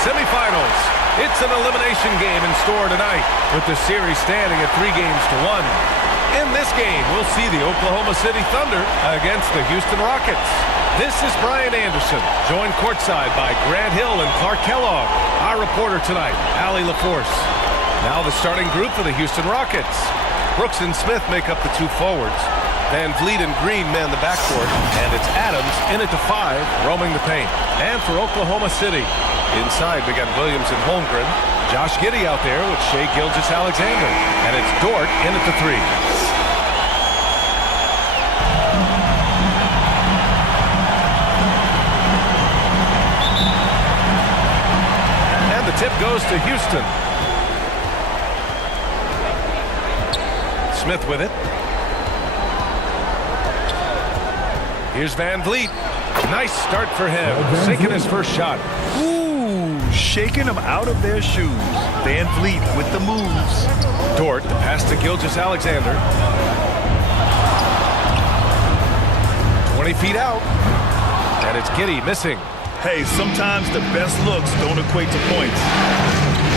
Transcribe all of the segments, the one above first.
semifinals. It's an elimination game in store tonight, with the series standing at 3-1. In this game, we'll see the Oklahoma City Thunder against the Houston Rockets. This is Brian Anderson, joined courtside by Grant Hill and Clark Kellogg. Our reporter tonight, Allie LaForce. Now the starting group for the Houston Rockets. Brooks and Smith make up the two forwards. Van Vliet and Green man the backcourt, and it's Adams in at the 5, roaming the paint. And for Oklahoma City, inside we got Williams and Holmgren. Josh Giddey out there with Shai Gilgeous-Alexander, and it's Dort in at the 3. And the tip goes to Houston. Smith with it. Here's Van Vliet. Nice start for him, sinking his first shot. Ooh, shaking them out of their shoes. Van Vliet with the moves. Dort, the pass to Gilgeous-Alexander. 20 feet out. And it's Giddey missing. Hey, sometimes the best looks don't equate to points.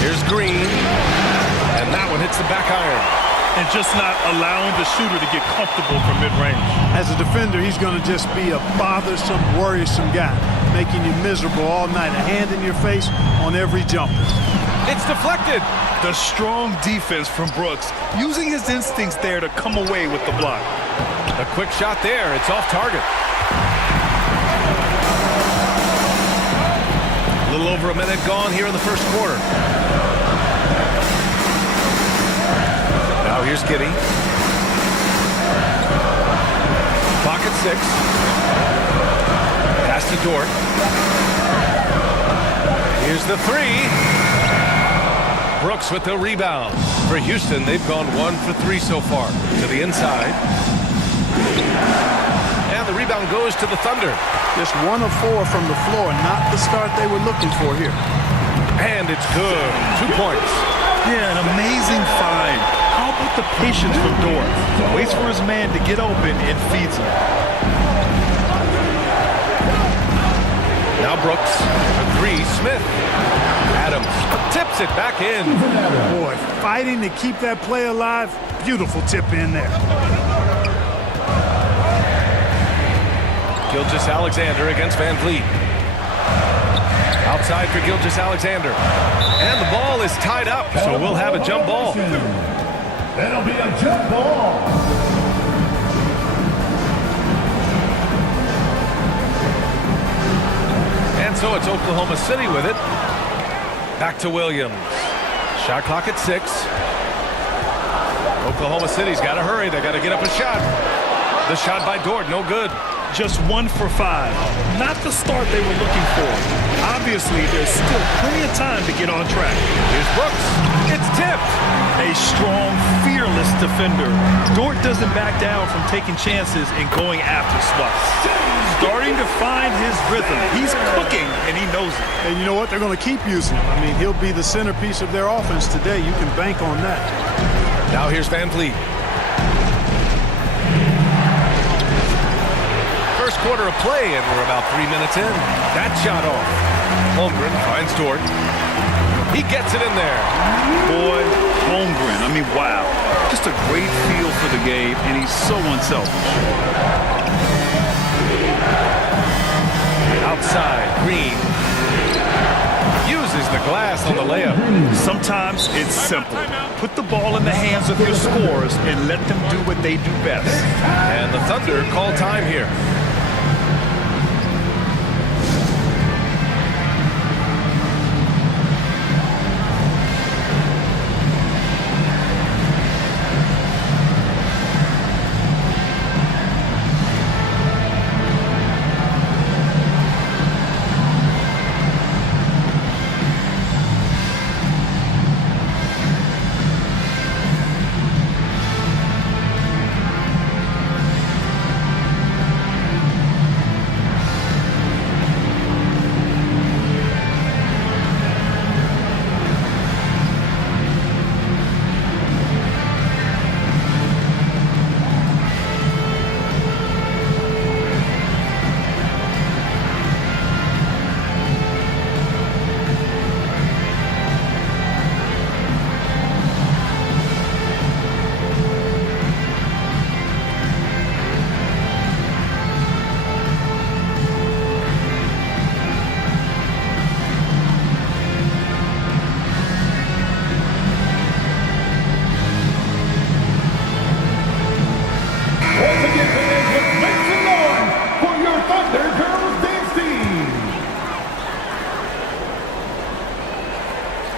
Here's Green. And that one hits the back iron. And just not allowing the shooter to get comfortable from mid-range. As a defender, he's going to just be a bothersome, worrisome guy, making you miserable all night, a hand in your face on every jumper. It's deflected. The strong defense from Brooks, using his instincts there to come away with the block. A quick shot there. It's off target. A little over a minute gone here in the first quarter. Now here's Giddey. Clock at 6. Pass to Dort. Here's the 3. Brooks with the rebound. For Houston, they've gone 1 for 3 so far. To the inside. And the rebound goes to the Thunder. Just 1 of 4 from the floor, not the start they were looking for here. And it's good. 2 points. Yeah, an amazing find. How about the patience from Dort? Waits for his man to get open and feeds him. Now Brooks, a 3, Smith. Adams tips it back in. Boy, fighting to keep that play alive. Beautiful tip in there. Gilgeous-Alexander against Van Vliet. Outside for Gilgeous-Alexander. And the ball is tied up, so we'll have a jump ball. That'll be a jump ball. And so it's Oklahoma City with it. Back to Williams. Shot clock at 6. Oklahoma City's got to hurry. They got to get up a shot. The shot by Dort, no good. Just 1 for 5. Not the start they were looking for. Obviously, there's still plenty of time to get on track. Here's Brooks. It's tipped. A strong, fearless defender. Dort doesn't back down from taking chances and going after spots. Starting to find his rhythm. He's cooking, and he knows it. And you know what? They're going to keep using him. I mean, he'll be the centerpiece of their offense today. You can bank on that. Now here's Van Vliet. First quarter of play, and we're about 3 minutes in. That shot off. Holmgren finds Dort. He gets it in there. Boy, Holmgren, I mean, wow. Just a great feel for the game, and he's so unselfish. Outside, Green uses the glass on the layup. Sometimes it's simple. Put the ball in the hands of your scorers and let them do what they do best. And the Thunder call time here.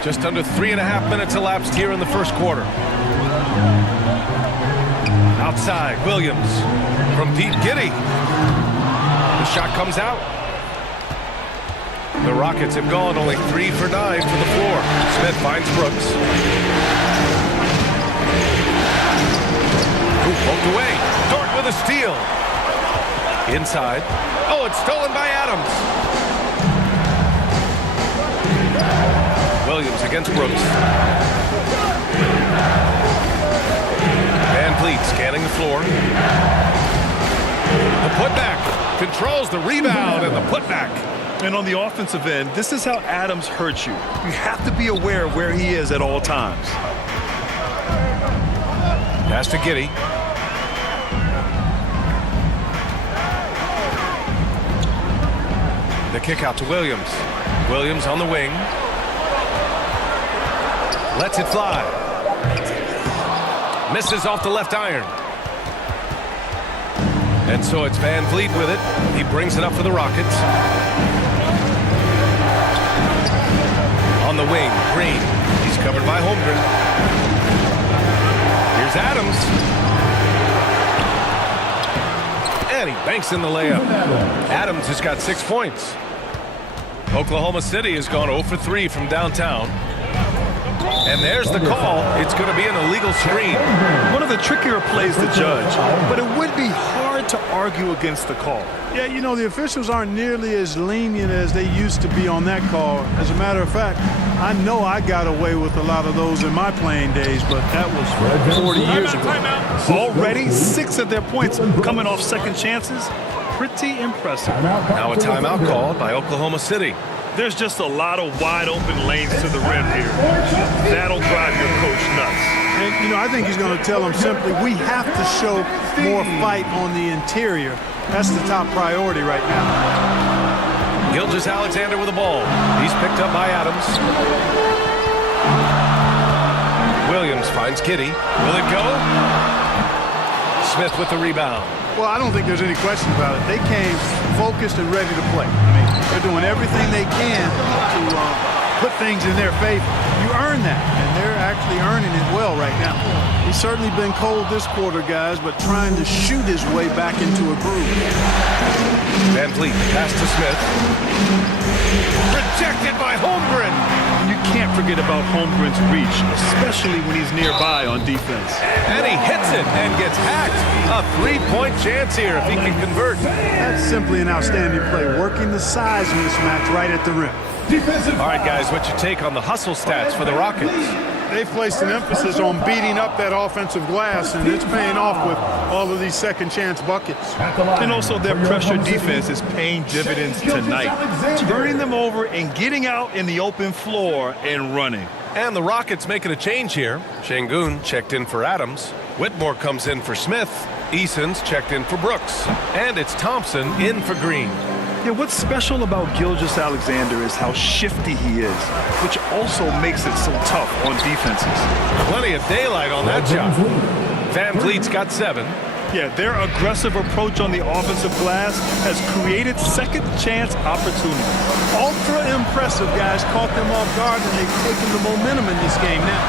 Just under 3.5 minutes elapsed here in the first quarter. Outside, Williams from Pete Giddy. The shot comes out. The Rockets have gone only 3 for 9 to the floor. Smith finds Brooks. Poked away. Dort with a steal. Inside. Oh, it's stolen by Adams. Williams against Brooks. Van Vliet scanning the floor. The putback. Controls the rebound and the putback. And on the offensive end, this is how Adams hurts you. You have to be aware of where he is at all times. Pass to Giddy. The kick out to Williams. Williams on the wing. Lets it fly. Misses off the left iron. And so it's Van Vliet with it. He brings it up for the Rockets. On the wing, Green. He's covered by Holmgren. Here's Adams. And he banks in the layup. Adams has got 6 points. Oklahoma City has gone 0 for 3 from downtown. And there's the call. It's going to be an illegal screen. One of the trickier plays to judge, but it would be hard to argue against the call. Yeah, you know, the officials aren't nearly as lenient as they used to be on that call. As a matter of fact, I know I got away with a lot of those in my playing days, but that was 40 years ago. Already 6 of their points coming off second chances. Pretty impressive. Now a timeout called by Oklahoma City. There's just a lot of wide open lanes to the rim here. That'll drive your coach nuts. And, you know, I think he's going to tell them simply, we have to show more fight on the interior. That's the top priority right now. Gilgeous-Alexander with the ball. He's picked up by Adams. Williams finds Giddy. Will it go? Smith with the rebound. Well, I don't think there's any question about it. They came focused and ready to play. I mean, they're doing everything they can to put things in their favor. You earn that, and they're actually earning it well right now. He's certainly been cold this quarter, guys, but trying to shoot his way back into a groove. Van Vliet pass to Smith. Rejected by Holmgren. And you can't forget about Holmgren's reach, especially when he's nearby on defense. And he hits it and gets hacked. A 3-point chance here if he can convert. That's simply an outstanding play, working the size mismatch right at the rim. All right, guys, what's your take on the hustle stats for the Rockets? They've placed an emphasis on beating up that offensive glass, and it's paying off with all of these second chance buckets. And also their pressure defense is paying dividends tonight, turning them over and getting out in the open floor and running. And the Rockets making a change here. Şengün checked in for Adams. Whitmore comes in for Smith. Eason's checked in for Brooks. And it's Thompson in for Green. Yeah, what's special about Gilgeous-Alexander is how shifty he is, which also makes it so tough on defenses. Plenty of daylight on that shot. Van Vliet's got 7. Yeah, their aggressive approach on the offensive glass has created second chance opportunities. Ultra impressive, guys. Caught them off guard, and they've taken the momentum in this game now.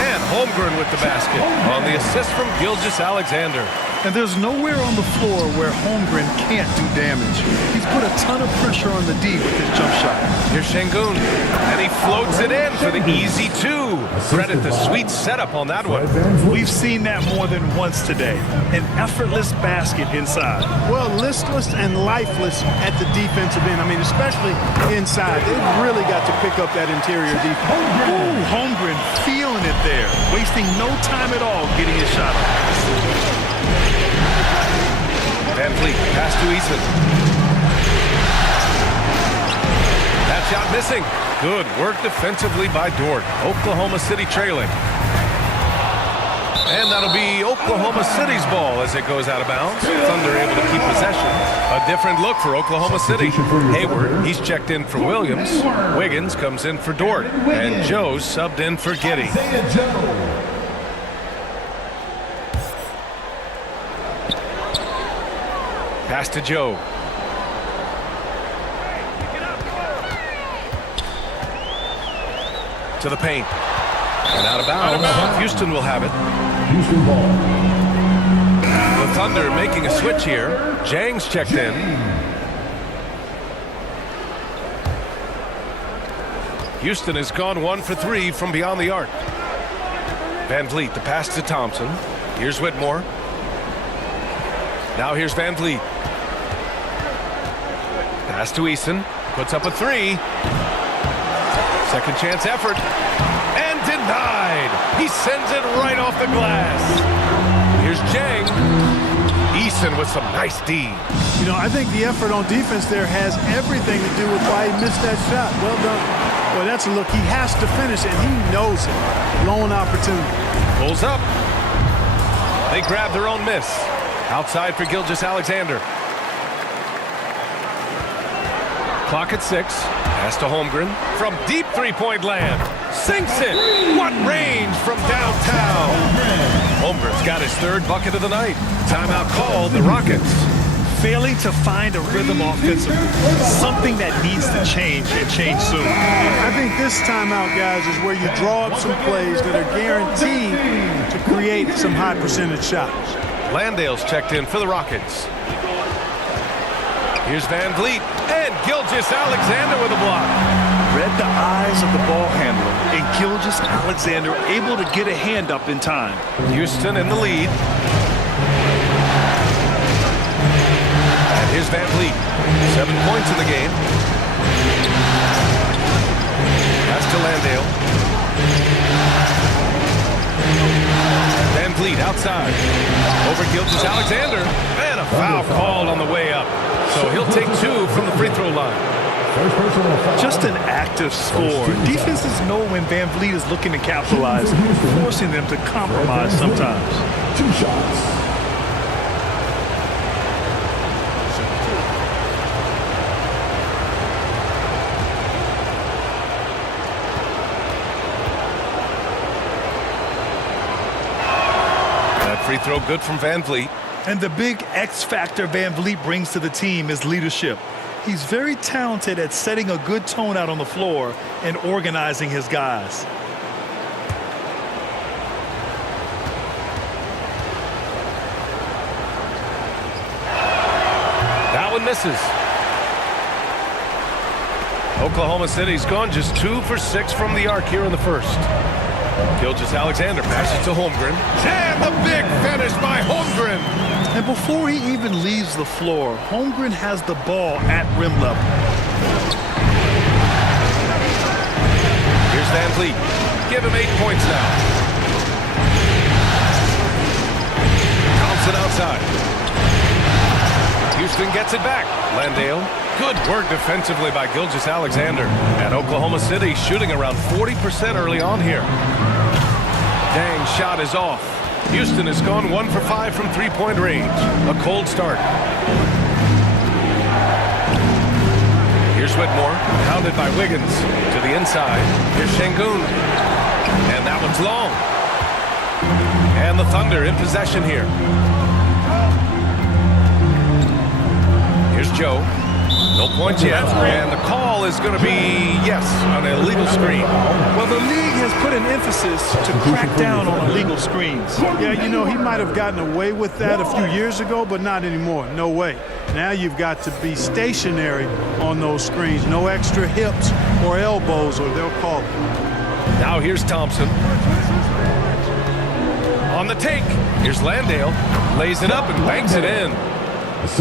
And Holmgren with the basket on the assist from Gilgeous-Alexander. And there's nowhere on the floor where Holmgren can't do damage. He's put a ton of pressure on the D with his jump shot. Here's Şengün, and he floats it in for the easy 2. Credit the sweet setup on that one. We've seen that more than once today. An effortless basket inside. Well, listless and lifeless at the defensive end. I mean, especially inside. They've really got to pick up that interior defense. Ooh, Holmgren feeling it there, wasting no time at all getting his shot off. Van Vliet, pass to Eason. That shot missing. Good work defensively by Dort. Oklahoma City trailing. And that'll be Oklahoma City's ball as it goes out of bounds. Thunder able to keep possession. A different look for Oklahoma City. Hayward, he's checked in for Williams. Wiggins comes in for Dort. And Joe's subbed in for Giddy. Pass to Joe. to the paint. And out of bounds. Houston will have it. Houston ball. The Thunder making a switch here. Jang's checked in. Houston has gone 1 for 3 from beyond the arc. Van Vliet, the pass to Thompson. Here's Whitmore. Now here's Van Vliet. Pass to Eason. Puts up a 3. Second chance effort. And denied. He sends it right off the glass. Here's Jang. Eason with some nice D. You know, I think the effort on defense there has everything to do with why he missed that shot. Well done. Well, that's a look. He has to finish, and he knows it. Lone opportunity. Pulls up. They grab their own miss. Outside for Gilgeous-Alexander. Clock at 6. Pass to Holmgren. From deep three-point land. Sinks it. What range from downtown. Holmgren's got his 3rd bucket of the night. Timeout called the Rockets. Failing to find a rhythm offensively. Something that needs to change and change soon. I think this timeout, guys, is where you draw up some plays that are guaranteed to create some high percentage shots. Landale's checked in for the Rockets. Here's Van Vliet. And Gilgeous-Alexander with a block. Read the eyes of the ball handler, and Gilgeous-Alexander able to get a hand up in time. Houston in the lead. And here's Van Vliet. 7 points in the game. Pass to Landale. Van Vliet outside. Over Gilgeous-Alexander. And a foul called on the way up. So he'll take 2 from the free throw line. Just an active score. Defenses know when Van Vliet is looking to capitalize, forcing them to compromise sometimes. 2 shots. That free throw good from Van Vliet. And the big X factor Van Vliet brings to the team is leadership. He's very talented at setting a good tone out on the floor and organizing his guys. That one misses. Oklahoma City's gone just 2 for 6 from the arc here in the first. Gilgeous-Alexander passes to Holmgren. And the big finish by Holmgren. And before he even leaves the floor, Holmgren has the ball at rim level. Here's Van Vliet. Give him 8 points now. Thompson outside. Houston gets it back. Landale. Good work defensively by Gilgeous-Alexander. And Oklahoma City shooting around 40% early on here. Dang, shot is off. Houston has gone 1 for 5 from three-point range. A cold start. Here's Whitmore, pounded by Wiggins. To the inside. Here's Şengün. And that one's long. And the Thunder in possession here. Here's Joe. No points yet. And the call is going to be, yes, an illegal screen. Well, the league has put an emphasis to crack down on illegal screens. Yeah, you know, he might have gotten away with that a few years ago, but not anymore. No way. Now you've got to be stationary on those screens. No extra hips or elbows, or they'll call it. Now here's Thompson. On the take. Here's Landale. Lays it up and banks it in.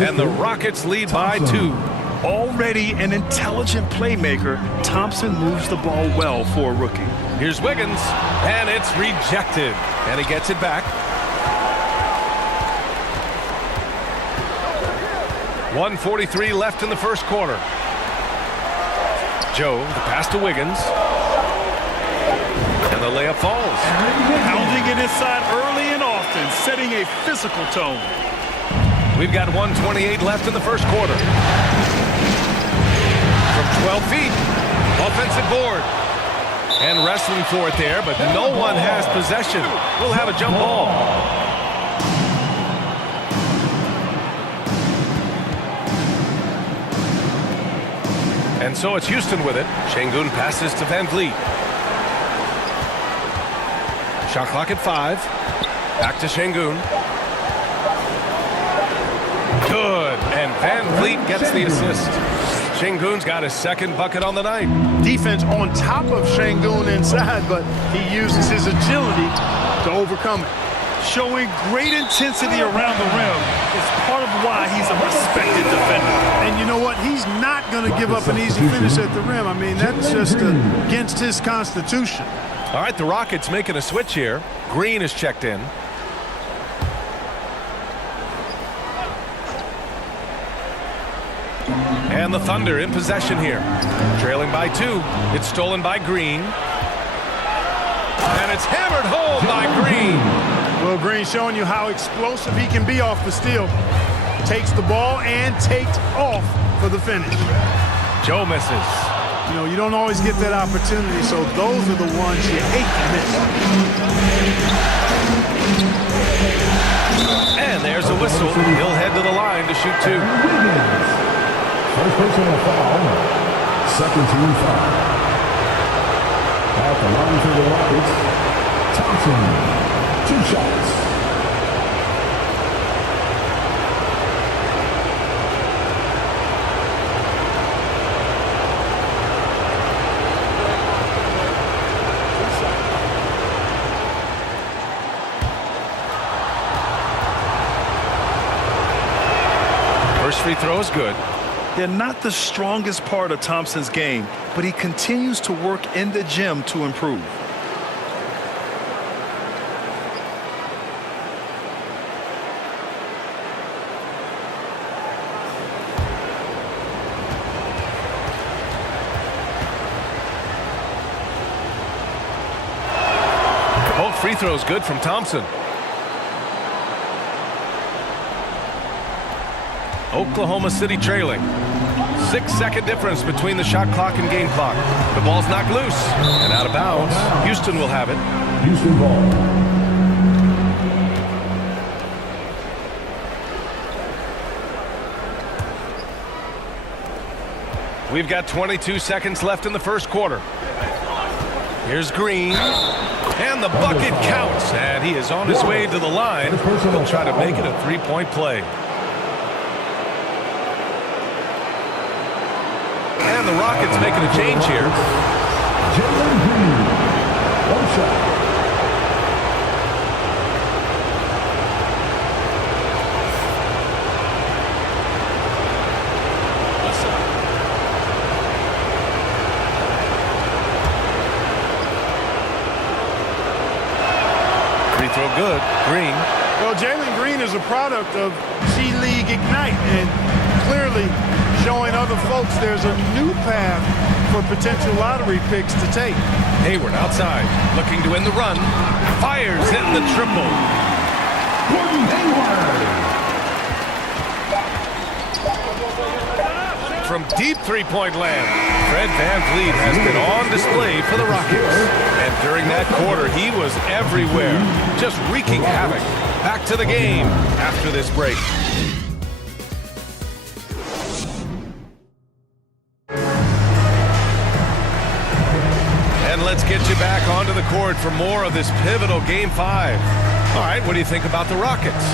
And the Rockets lead by 2. Already an intelligent playmaker, Thompson moves the ball well for a rookie. Here's Wiggins, and it's rejected. And he gets it back. 1:43 left in the first quarter. Joe, the pass to Wiggins. And the layup falls. Pounding it inside early and often, setting a physical tone. We've got 1:28 left in the first quarter. From 12 feet, offensive board. And wrestling for it there, but no one has possession. We'll have a jump ball. And so it's Houston with it. Şengün passes to Van Vliet. Shot clock at 5. Back to Şengün. Good. And Van Vliet gets the assist. Şengün's got his second bucket on the night. Defense on top of Şengün inside, but he uses his agility to overcome it. Showing great intensity around the rim is part of why he's a respected defender. And you know what? He's not going to give up an easy finish at the rim. I mean, that's just against his constitution. All right, the Rockets making a switch here. Green is checked in. And the Thunder in possession here. Trailing by 2. It's stolen by Green. And it's hammered home by Green. Well, Green showing you how explosive he can be off the steal. Takes the ball and takes off for the finish. Joe misses. You know, you don't always get that opportunity, so those are the ones you hate to miss. And there's a whistle. He'll head to the line to shoot 2. First personal foul. Second team foul. At the line for the Rockets, Thompson. 2 shots. First free throw is good. They're not the strongest part of Thompson's game, but he continues to work in the gym to improve. Both free throws good from Thompson. Oklahoma City trailing. 6-second difference between the shot clock and game clock. The ball's knocked loose and out of bounds. Houston will have it. Houston ball. We've got 22 seconds left in the first quarter. Here's Green. And the bucket counts. And he is on his way to the line. He'll try to make it a 3-point play. And the Rockets making a change here. Jalen Green. 1 shot. Free throw good. Green. Well, Jalen Green is a product of G League Ignite, and clearly showing other folks there's a new path for potential lottery picks to take. Hayward outside, looking to win the run. Fires in the triple. Gordon Hayward. From deep three-point land, Fred Van Vliet has been on display for the Rockets. And during that quarter, he was everywhere, just wreaking havoc. Back to the game after this break. And let's get you back onto the court for more of this pivotal Game 5. All right, what do you think about the Rockets?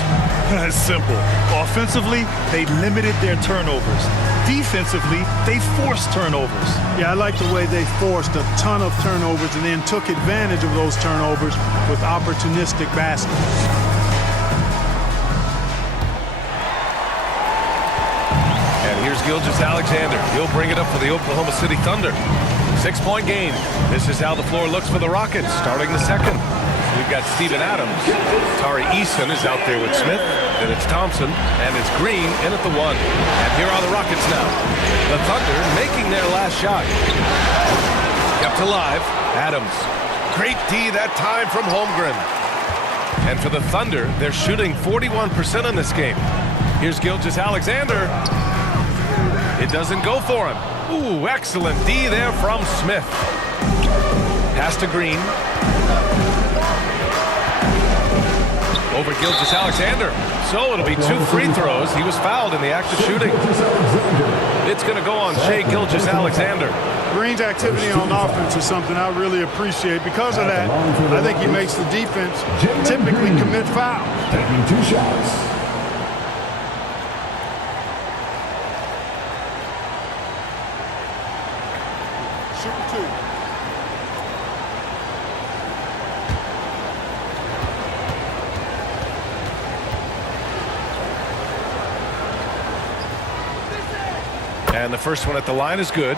It's simple. Offensively, they limited their turnovers. Defensively, they forced turnovers. Yeah, I like the way they forced a ton of turnovers and then took advantage of those turnovers with opportunistic baskets. And here's Gilgeous-Alexander. He'll bring it up for the Oklahoma City Thunder. 6-point game. This is how the floor looks for the Rockets starting the second. We've got Steven Adams. Tari Eason is out there with Smith. Then it's Thompson. And it's Green in at the 1. And here are the Rockets now. The Thunder making their last shot. Kept alive. Adams. Great D that time from Holmgren. And for the Thunder, they're shooting 41% in this game. Here's Gilgeous-Alexander. It doesn't go for him. Ooh, excellent D there from Smith. Pass to Green. Over Gilgeous-Alexander. So it'll be 2 free throws. He was fouled in the act of shooting. It's going to go on Shai Gilgeous-Alexander. Green's activity on offense is something I really appreciate. Because of that, I think he makes the defense typically commit fouls. Taking 2 shots. Shooting 2. And the first one at the line is good.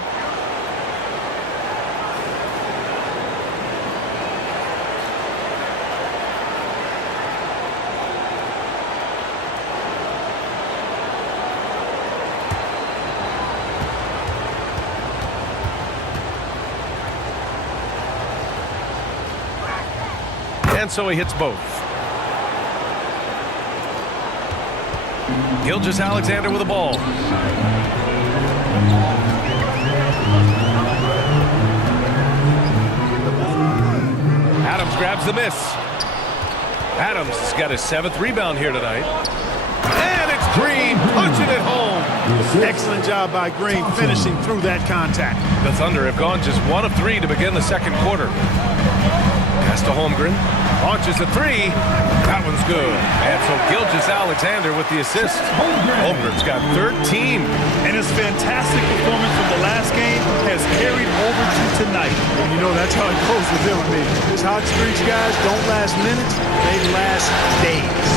And so he hits both. Gilgeous-Alexander with the ball. Adams grabs the miss. Adams has got his 7th rebound here tonight. And it's Green punching it home. Excellent job by Green finishing through that contact. The Thunder have gone just 1 of 3 to begin the second quarter. Pass to Holmgren. Launches a 3. That one's good. And so Gilgeous-Alexander with the assist. Holmgren's got 13. And his fantastic performance from the last game has carried over to tonight. And you know that's how it goes with him. I mean, his hot streaks, guys, don't last minutes. They last days.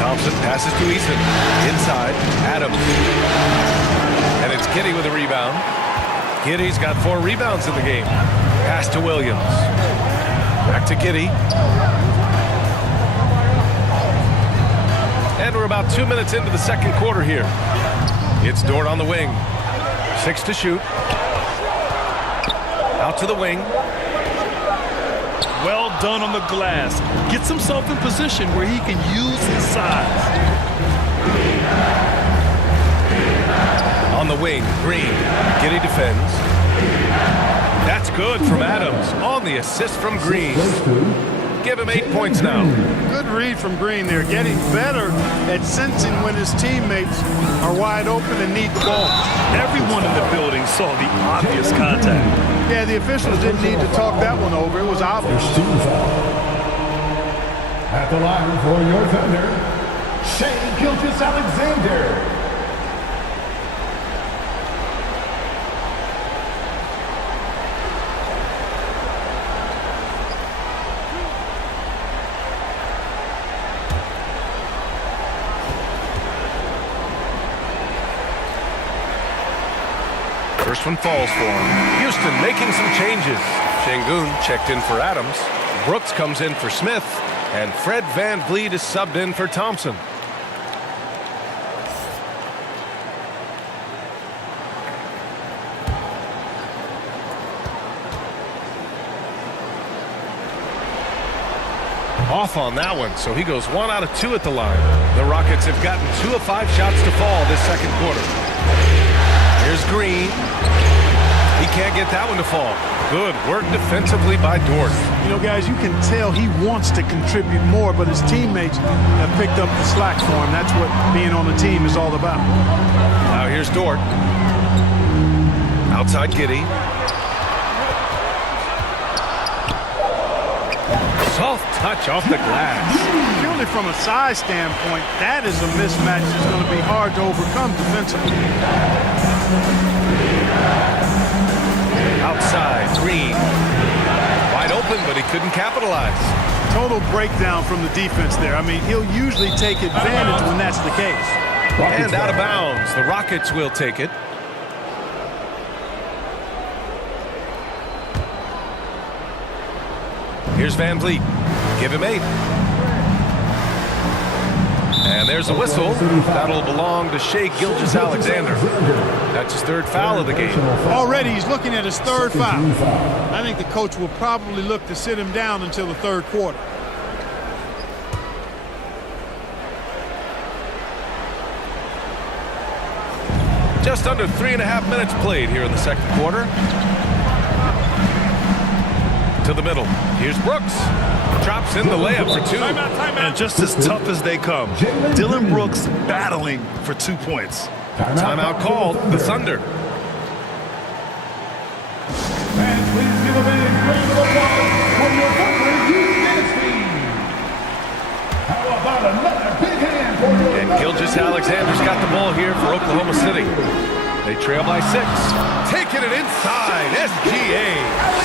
Thompson passes to Eason. Inside, Adams. And it's Kitty with a rebound. Kitty's got 4 rebounds in the game. Pass to Williams. Back to Kitty. And we're about 2 minutes into the second quarter here. It's Dort on the wing. 6 to shoot. Out to the wing. Well done on the glass. Gets himself in position where he can use his size. On the wing, Green. Kitty defends. That's good from Adams on the assist from Green. Give him 8 points now. Good read from Green there, getting better at sensing when his teammates are wide open and need the ball. Everyone in the building saw the obvious contact. Yeah, the officials didn't need to talk that one over. It was obvious. First team foul. At the line for your Thunder, Shea Gilgeous-Alexander. First one falls for him. Houston making some changes. Şengün checked in for Adams. Brooks comes in for Smith. And Fred VanVleet is subbed in for Thompson. Off on that one, so he goes 1 out of 2 at the line. The Rockets have gotten 2 of 5 shots to fall this second quarter. Here's Green. He can't get that one to fall. Good work defensively by Dort. You know, guys, you can tell he wants to contribute more, but his teammates have picked up the slack for him. That's what being on the team is all about. Now here's Dort. Outside Giddey. Soft touch off the glass. Purely from a size standpoint, that is a mismatch that's going to be hard to overcome defensively. Outside, Green. Wide open, but he couldn't capitalize. Total breakdown from the defense there. I mean, he'll usually take advantage when that's the case. And out of bounds. The Rockets will take it. Here's VanVleet. Give him 8. And there's a whistle. That'll belong to Shea Gilgeous-Alexander. That's his 3rd foul of the game. Already he's looking at his 3rd foul. I think the coach will probably look to sit him down until the 3rd quarter. Just under 3.5 minutes played here in the second quarter. To the middle. Here's Brooks. Drops in the layup for 2. And just as tough as they come, Dillon Brooks battling for 2 points. Timeout called. The Thunder. Please give a big round of applause for your Thunder Dynasty. How about another big hand for your And Gilgeous Alexander's got the ball here for Oklahoma City. They trail by 6. Taking it inside, SGA.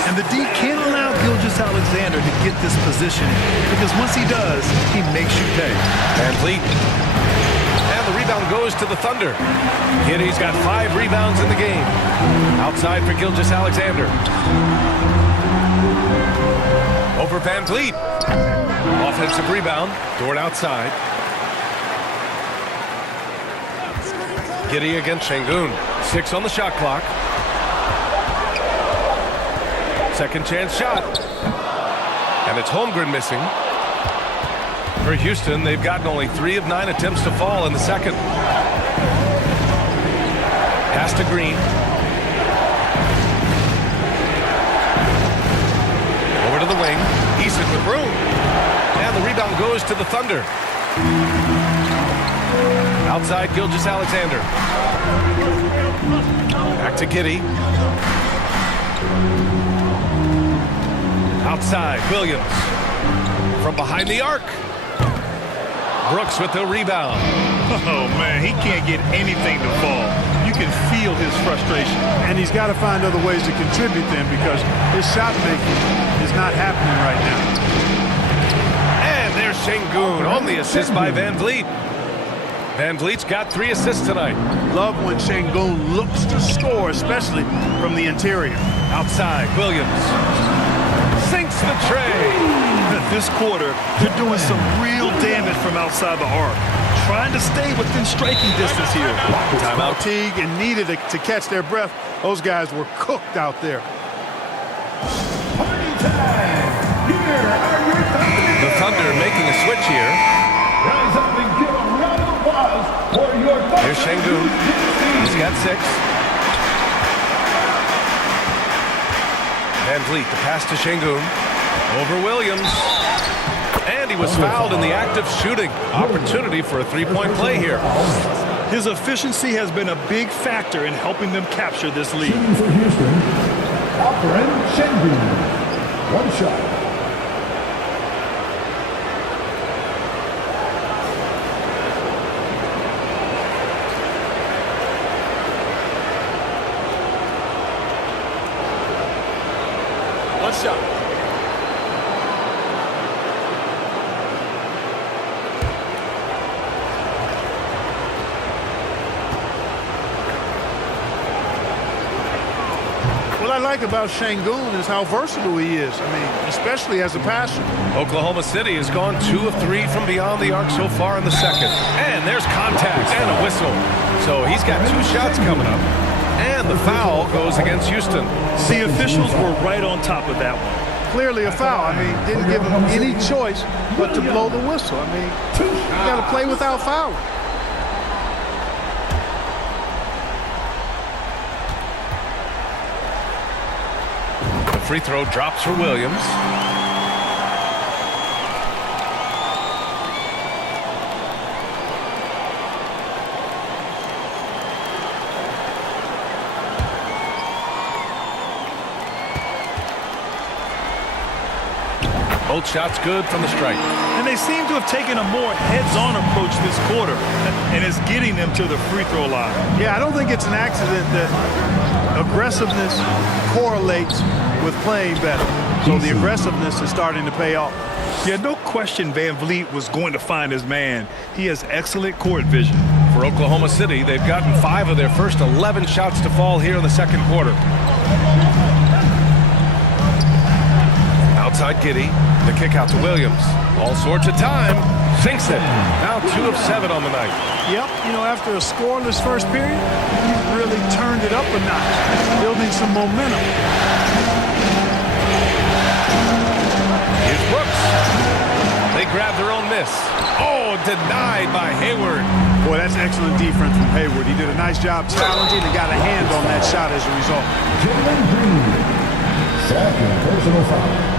And the D can't allow Gilgeous Alexander to get this position because once he does, he makes you pay. Van Vliet. And the rebound goes to the Thunder. Giddy's got 5 rebounds in the game. Outside for Gilgeous Alexander. Over Van Vliet. Offensive rebound. Dort outside. Giddy against Şengün. 6 on the shot clock. Second chance shot. And it's Holmgren missing. For Houston, they've gotten only 3 of 9 attempts to fall in the second. Pass to Green. Over to the wing. Eason with room. And the rebound goes to the Thunder. Outside Gilgeous Alexander. Back to Giddy. Outside Williams. From behind the arc. Brooks with the rebound. Oh, man, he can't get anything to fall. You can feel his frustration. And he's got to find other ways to contribute then because his shot making is not happening right now. And there's Şengün on the assist by Van Vliet. Van Vliet's got 3 assists tonight. Love when Şengün looks to score, especially from the interior. Outside, Williams. Sinks the tray. This quarter, they're doing some real damage from outside the arc. Trying to stay within striking distance here. Timeout. Fatigue and needed to catch their breath. Those guys were cooked out there. Party time! Here are your Thunder. The Thunder making a switch here. Rise up and give a round of applause for your Thunder. Here's Şengün. He's got 6. Van Vliet, the pass to Şengün. Over Williams. And he was fouled in the act of shooting. Opportunity for a 3-point play here. His efficiency has been a big factor in helping them capture this lead. Shooting for Houston, Alperen Şengün. One shot. One shot. What I like about Şengün is how versatile he is. I mean, especially as a passer. Oklahoma City has gone 2 of 3 from beyond the arc so far in the second. And there's contact and a whistle. So he's got 2 shots coming up. And the foul goes against Houston. The officials were right on top of that one. Clearly a foul. I mean, didn't give him any choice but to blow the whistle. I mean, you got to play without fouling. The free throw drops for Williams. Both shots good from the stripe. And they seem to have taken a more heads-on approach this quarter, and it's getting them to the free throw line. Yeah, I don't think it's an accident that aggressiveness correlates with playing better. So the aggressiveness is starting to pay off. Yeah, no question Van Vliet was going to find his man. He has excellent court vision. For Oklahoma City, they've gotten 5 of their first 11 shots to fall here in the second quarter. Outside Giddy, the kick out to Williams. All sorts of time, sinks it. Now 2 of 7 on the night. Yep, you know, after a scoreless first period, he's really turned it up a notch, building some momentum. Here's Brooks. They grab their own miss. Oh, denied by Hayward. Boy, that's excellent defense from Hayward. He did a nice job challenging and got a hand on that shot as a result. Jalen Green. Second personal foul.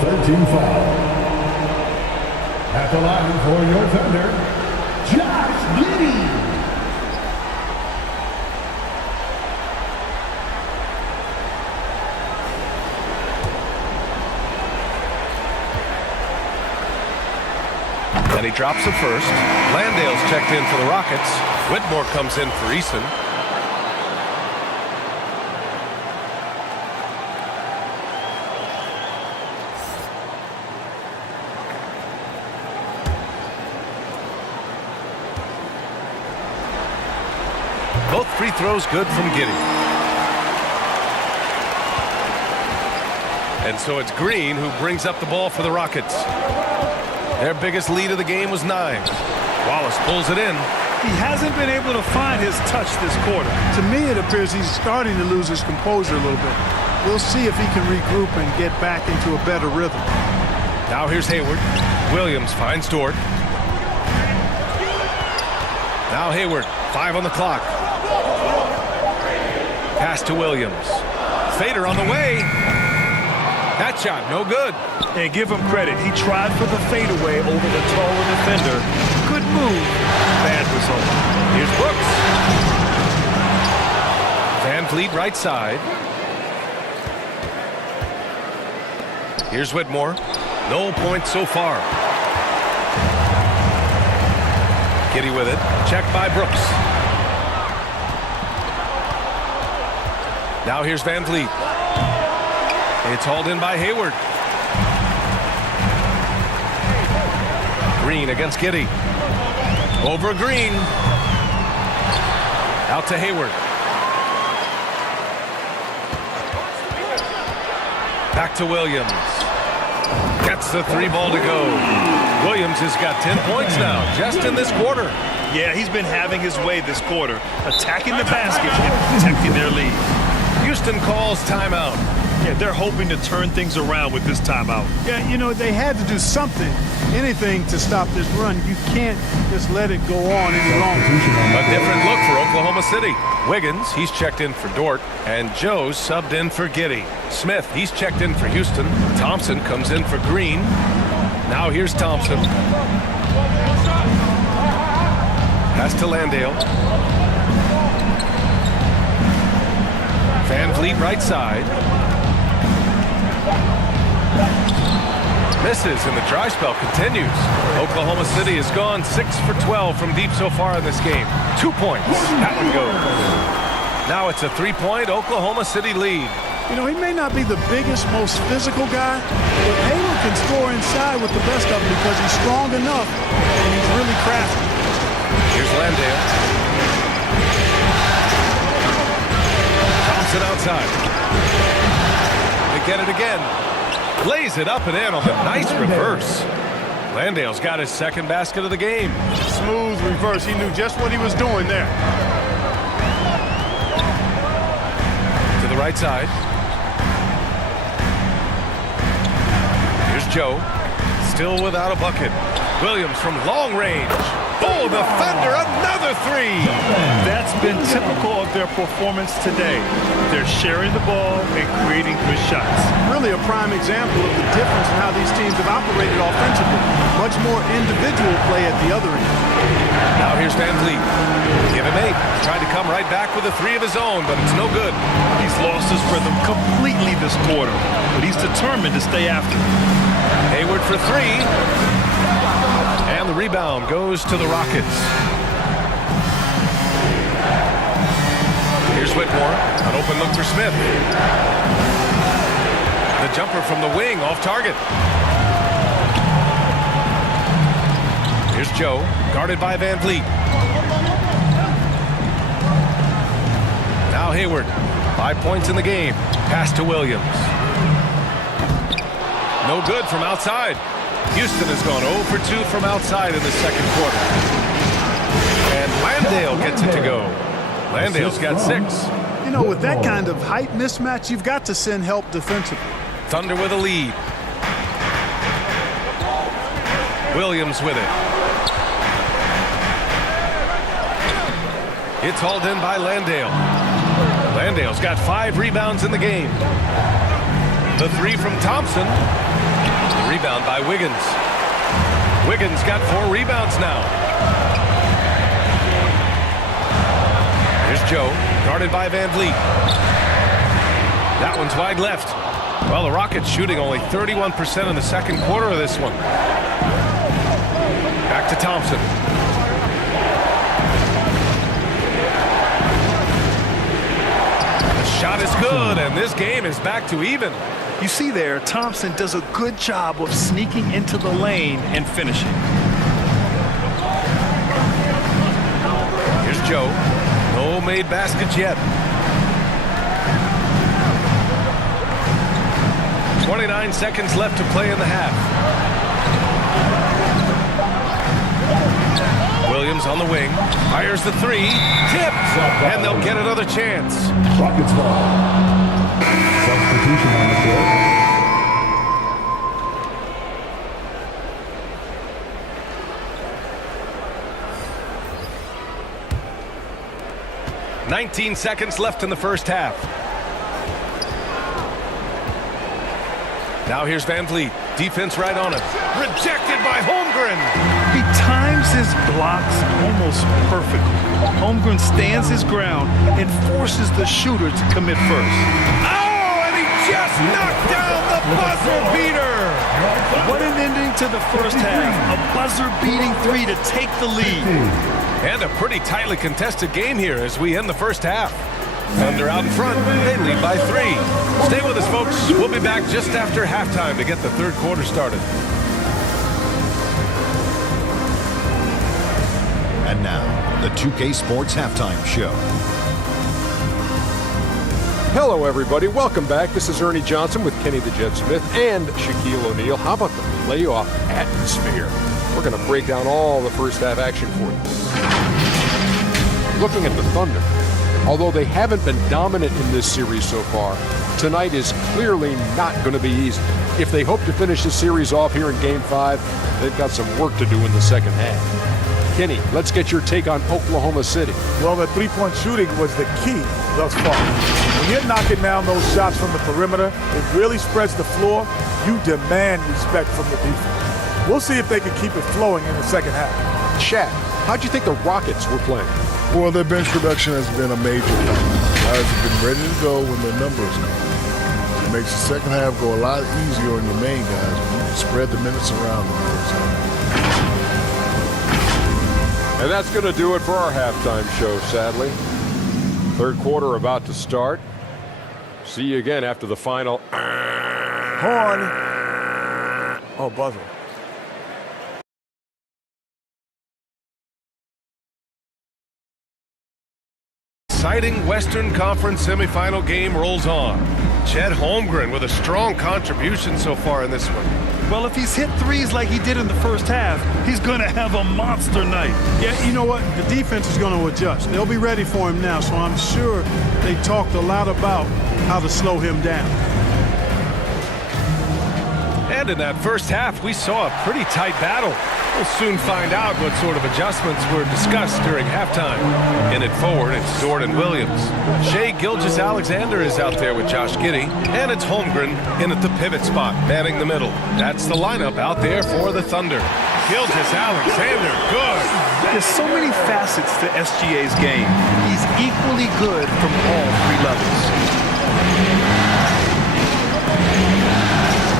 13 foul. At the line for your Thunder, Josh Giddey. And he drops it first. Landale's checked in for the Rockets. Whitmore comes in for Eason. Both free throws good from Giddey. And so it's Green who brings up the ball for the Rockets. Their biggest lead of the game was 9. Wallace pulls it in. He hasn't been able to find his touch this quarter. To me, it appears he's starting to lose his composure a little bit. We'll see if he can regroup and get back into a better rhythm. Now here's Hayward. Williams finds Dort. Now Hayward, 5 on the clock. Pass to Williams. Fader on the way. That shot, no good. And give him credit. He tried for the fadeaway over the taller defender. Good move. Bad result. Here's Brooks. Van Vliet right side. Here's Whitmore. No points so far. Giddey with it. Checked by Brooks. Now here's Van Vliet. It's hauled in by Hayward. Green against Giddey. Over Green. Out to Hayward. Back to Williams. Gets the 3 ball to go. Williams has got 10 points now, just in this quarter. Yeah, he's been having his way this quarter, attacking the basket and protecting their lead. Houston calls timeout. Yeah, they're hoping to turn things around with this timeout. Yeah, you know, they had to do something, anything to stop this run. You can't just let it go on any longer. A different look for Oklahoma City. Wiggins, he's checked in for Dort, and Joe's subbed in for Giddey. Smith, he's checked in for Houston. Thompson comes in for Green. Now here's Thompson. Pass to Landale. Van Vliet right side. Misses, and the dry spell continues. Oklahoma City has gone 6 for 12 from deep so far in this game. 2 points. That one goes. Now it's a 3-point Oklahoma City lead. You know, he may not be the biggest, most physical guy, but Hayward can score inside with the best of them because he's strong enough and he's really crafty. Here's Landale. Thompson outside. They get it again. Lays it up and in on the nice reverse. Landale's got his second basket of the game. Smooth reverse. He knew just what he was doing there. To the right side. Here's Joe. Still without a bucket. Williams from long range. Oh, the Thunder, another 3. That's been typical of their performance today. They're sharing the ball and creating good shots. Really a prime example of the difference in how these teams have operated offensively. Much more individual play at the other end. Now here's Van Vliet. Give him 8. Tried to come right back with a 3 of his own, but it's no good. He's lost his rhythm completely this quarter, but he's determined to stay after it. Hayward for 3. And the rebound goes to the Rockets. Here's Whitmore. An open look for Smith. The jumper from the wing off target. Here's Joe, guarded by Van Vliet. Now Hayward, 5 points in the game. Pass to Williams. No good from outside. Houston has gone 0 for 2 from outside in the second quarter. And Landale gets it to go. Landale's got 6. You know, with that kind of height mismatch, you've got to send help defensively. Thunder with a lead. Williams with it. It's hauled in by Landale. Landale's got 5 rebounds in the game. The 3 from Thompson. The rebound by Wiggins. Wiggins got 4 rebounds now. Here's Joe, guarded by Van Vliet. That one's wide left. Well, the Rockets shooting only 31% in the second quarter of this one. Back to Thompson. The shot is good, and this game is back to even. You see there, Thompson does a good job of sneaking into the lane and finishing. Here's Joe. No made baskets yet. 29 seconds left to play in the half. Williams on the wing. Fires the three. Tipped. And they'll get another chance. Rockets ball. Substitution on the court. "19 seconds left in the first half. Now here's Van Vliet. Defense right on him. Rejected by Holmgren. He times his blocks almost perfectly. Holmgren stands his ground and forces the shooter to commit first. Oh, and he just knocked down the buzzer beater. What an ending to the first half. A buzzer-beating three to take the lead. And a pretty tightly contested game here as we end the first half. Thunder out in front. They lead by 3. Stay with us, folks. We'll be back just after halftime to get the third quarter started. And now, the 2K Sports Halftime Show. Hello, everybody. Welcome back. This is Ernie Johnson with Kenny the Jet Smith and Shaquille O'Neal. How about the playoff atmosphere? We're going to break down all the first half action for you. Looking at the Thunder, although they haven't been dominant in this series so far, tonight is clearly not going to be easy. If they hope to finish the series off here in Game 5, they've got some work to do in the second half. Kenny, let's get your take on Oklahoma City. Well, the three-point shooting was the key thus far. When you're knocking down those shots from the perimeter, it really spreads the floor. You demand respect from the defense. We'll see if they can keep it flowing in the second half. Shaq, how'd you think the Rockets were playing? Well, their bench production has been a major factor. Guys have been ready to go when their numbers come. It makes the second half go a lot easier on your main guys when you can spread the minutes around in the first half. And that's going to do it for our halftime show, sadly. Third quarter about to start. See you again after the final. Horn. Oh, buzzer. Exciting Western Conference semifinal game rolls on. Chet Holmgren with a strong contribution so far in this one. Well, if he's hit threes like he did in the first half, he's going to have a monster night. Yeah, you know what? The defense is going to adjust. They'll be ready for him now, so I'm sure they talked a lot about how to slow him down. And in that first half, we saw a pretty tight battle. We'll soon find out what sort of adjustments were discussed during halftime. In it forward, it's Dort and Williams. Shai Gilgeous-Alexander is out there with Josh Giddey. And it's Holmgren in at the pivot spot, manning the middle. That's the lineup out there for the Thunder. Gilgeous-Alexander, good. There's so many facets to SGA's game. He's equally good from all 3 levels.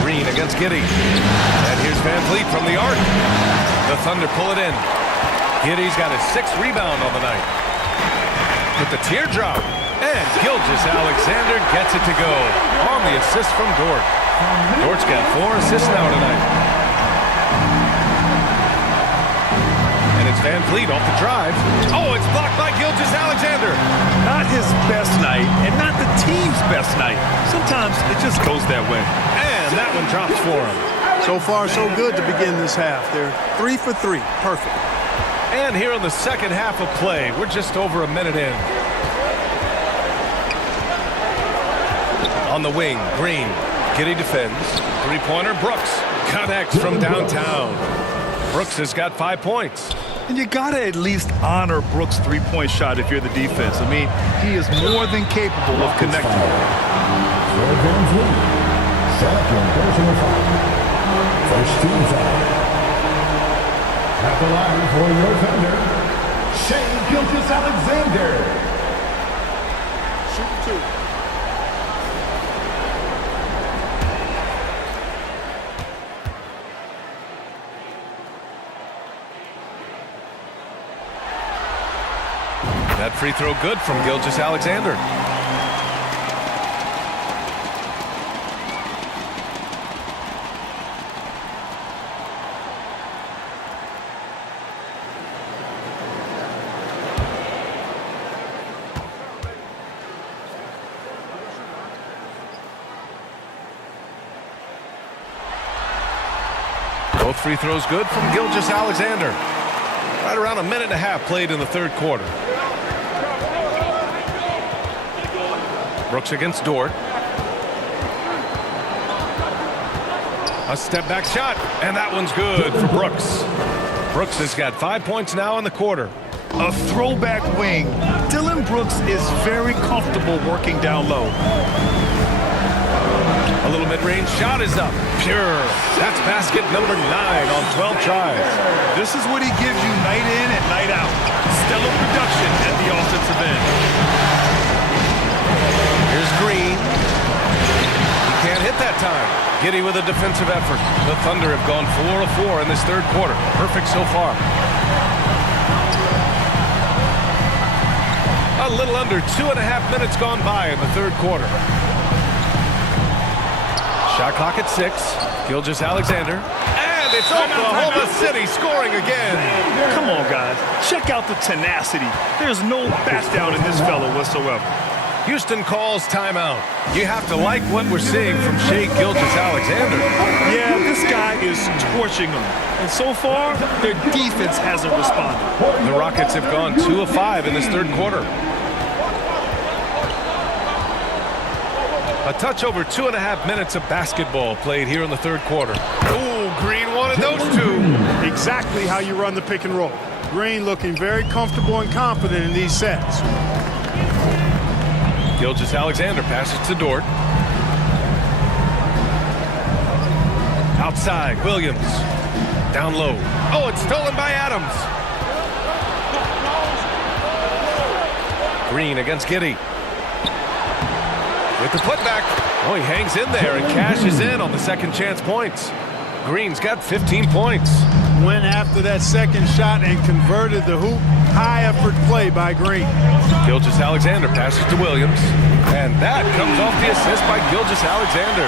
Green against Giddey. And here's Van Vliet from the arc. The Thunder pull it in. Giddey's got his 6th rebound on the night. With the teardrop. And Gilgeous-Alexander gets it to go on the assist from Dort. Dort's got 4 assists now tonight. And it's Van Vliet off the drive. Oh, it's blocked by Gilgeous-Alexander. Not his best night, and not the team's best night. Sometimes it just goes that way. And that one drops for him. So far, so good to begin this half. They're 3 for 3. Perfect. And here in the second half of play, we're just over a minute in. On the wing, Green. Giddey defends. Three-pointer, Brooks. Connects from downtown. Brooks has got 5 points. And you got to at least honor Brooks' three-point shot if you're the defense. I mean, he is more than capable of connecting. Second personal foul. First team foul. At the line for your Thunder, Shai Gilgeous-Alexander. Shoot 2. That free throw good from Gilgeous-Alexander. Both free throws good from Gilgeous-Alexander. Right around a minute and a half played in the third quarter. Brooks against Dort. A step back shot, and that one's good for Brooks. Brooks has got 5 points now in the quarter. A throwback wing. Dylan Brooks is very comfortable working down low. A little mid-range shot is up. Pure. That's basket number 9 on 12 tries. This is what he gives you night in and night out. Stellar production at the offensive end. Here's Green. He can't hit that time. Giddey with a defensive effort. The Thunder have gone 4 of 4 in this third quarter. Perfect so far. A little under 2.5 minutes gone by in the third quarter. Shot clock at 6. Gilgeous-Alexander. And it's Oklahoma City scoring again. Come on, guys. Check out the tenacity. There's no back down in this fella whatsoever. Houston calls timeout. You have to like what we're seeing from Shai Gilgeous-Alexander. Yeah, this guy is torching them. And so far, their defense hasn't responded. The Rockets have gone 2 of 5 in this third quarter. A touch over 2.5 minutes of basketball played here in the third quarter. Ooh, Green wanted those two. Exactly how you run the pick and roll. Green looking very comfortable and confident in these sets. Gilgeous-Alexander passes to Dort. Outside, Williams. Down low. Oh, it's stolen by Adams. Green against Giddey. With the putback. Oh, he hangs in there and cashes in on the second chance points. Green's got 15 points. Went after that second shot and converted the hoop. High effort play by Green. Gilgeous-Alexander passes to Williams. And that comes off the assist by Gilgeous-Alexander.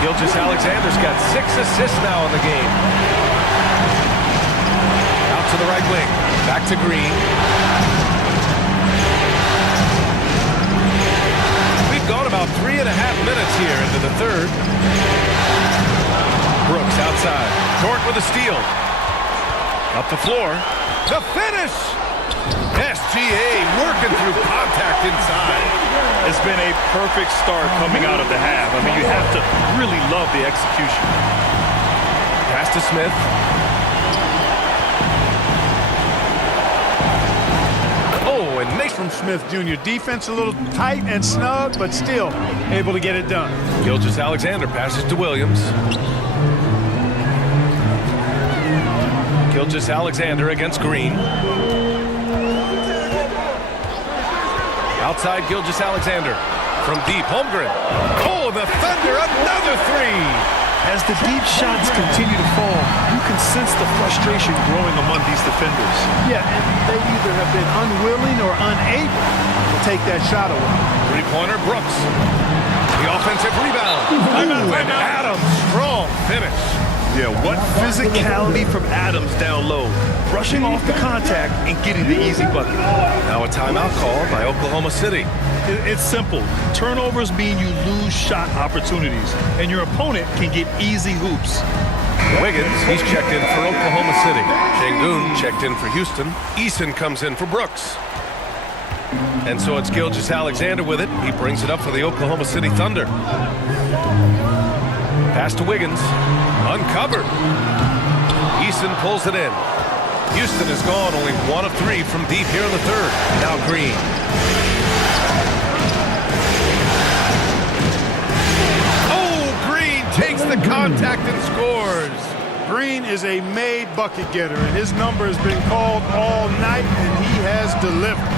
Gilgeous-Alexander's got 6 assists now in the game. Out to the right wing. Back to Green. We've gone about 3.5 minutes here into the third. Brooks outside. Dort with a steal. Up the floor. The finish! SGA working through contact inside. It's been a perfect start coming out of the half. I mean, you have to really love the execution. Pass to Smith. Oh, and makes From Smith Jr. Defense a little tight and snug, but still able to get it done. Gilgeous-Alexander passes to Williams. Gilgeous-Alexander against Green. Outside Gilgeous-Alexander. From deep, Holmgren. Oh, the Thunder, another three! As the deep shots continue to fall, you can sense the frustration growing among these defenders. Yeah, and they either have been unwilling or unable to take that shot away. Three-pointer, Brooks. The offensive rebound. Ooh, and Adams, strong finish. Yeah, what physicality from Adams down low. Brushing off the contact and getting the easy bucket. Now a timeout called by Oklahoma City. It's simple. Turnovers mean you lose shot opportunities, and your opponent can get easy hoops. Wiggins, he's checked in for Oklahoma City. Şengün checked in for Houston. Eason comes in for Brooks. And so it's Gilgeous-Alexander with it. He brings it up for the Oklahoma City Thunder. Pass to Wiggins. Uncovered. Eason pulls it in. Houston has gone only 1 of 3 from deep here in the third. Now Green. Oh, Green takes the contact and scores. Green is a made bucket getter, and his number has been called all night, and he has delivered.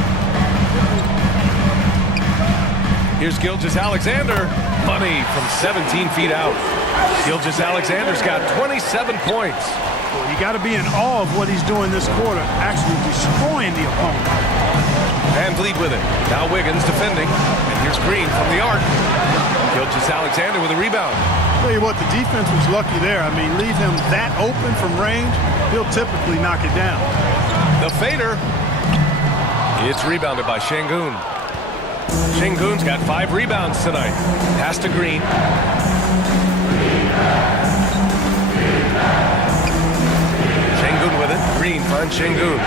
Here's Gilgeous-Alexander. Money from 17 feet out. Gilgeous-Alexander's got 27 points. Well, he you got to be in awe of what he's doing this quarter, actually destroying the opponent. Van Vliet with it. Now Wiggins defending. And here's Green from the arc. Gilgeous-Alexander with a rebound. Tell you what, the defense was lucky there. I mean, leave him that open from range, he'll typically knock it down. The fader. It's rebounded by Şengün. Şengün's got 5 rebounds tonight. Pass to Green. Şengün with it. Green finds Şengün.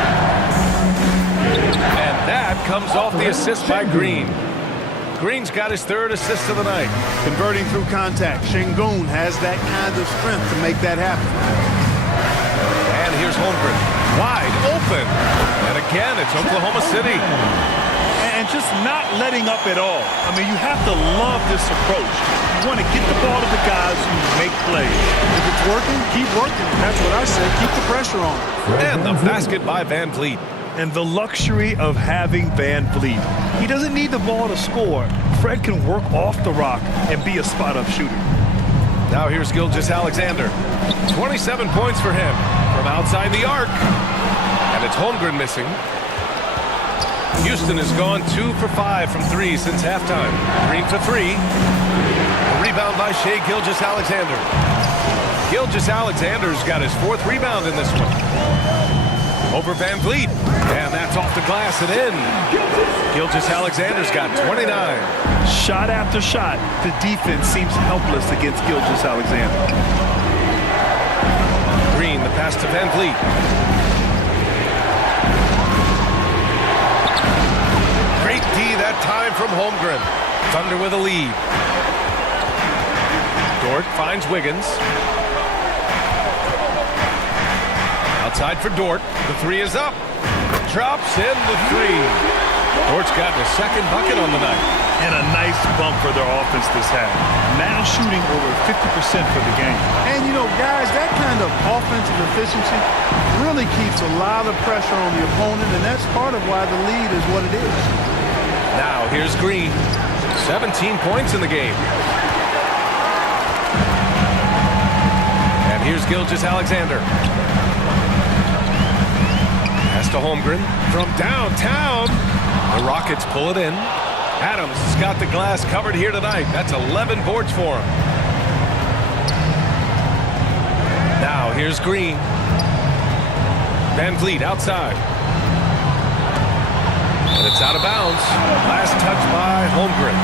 And that comes off the assist by Green. Green's got his 3rd assist of the night. Converting through contact. Şengün has that kind of strength to make that happen. And here's Holmgren. Wide open. And again, it's Oklahoma City. And just not letting up at all. I mean, you have to love this approach. You want to get the ball to the guys who make plays. If it's working, keep working. That's what I say. Keep the pressure on. And the basket by Van Vliet. And the luxury of having Van Vliet. He doesn't need the ball to score. Fred can work off the rock and be a spot-up shooter. Now here's Gilgeous-Alexander. 27 points for him from outside the arc. And it's Holmgren missing. Houston has gone 2 for 5 from 3 since halftime. Green for 3. A rebound by Shai Gilgeous-Alexander. Gilgeous-Alexander's got his 4th rebound in this one. Over Van Vliet. And that's off the glass and in. Gilgeous-Alexander's got 29. Shot after shot, the defense seems helpless against Gilgeous-Alexander. Green, the pass to Van Vliet. Great D that time from Holmgren. Thunder with a lead. Dort finds Wiggins. Outside for Dort. The 3 is up. Drops in the 3. Dort's got the 2nd bucket on the night. And a nice bump for their offense this half. Now shooting over 50% for the game. And, you know, guys, that kind of offensive efficiency really keeps a lot of pressure on the opponent, and that's part of why the lead is what it is. Now here's Green. 17 points in the game. And here's Gilgeous-Alexander. Pass to Holmgren from downtown. The Rockets pull it in. Adams has got the glass covered here tonight. That's 11 boards for him. Now here's Green. Van Vliet outside. And it's out of bounds. Last touch by Holmgren.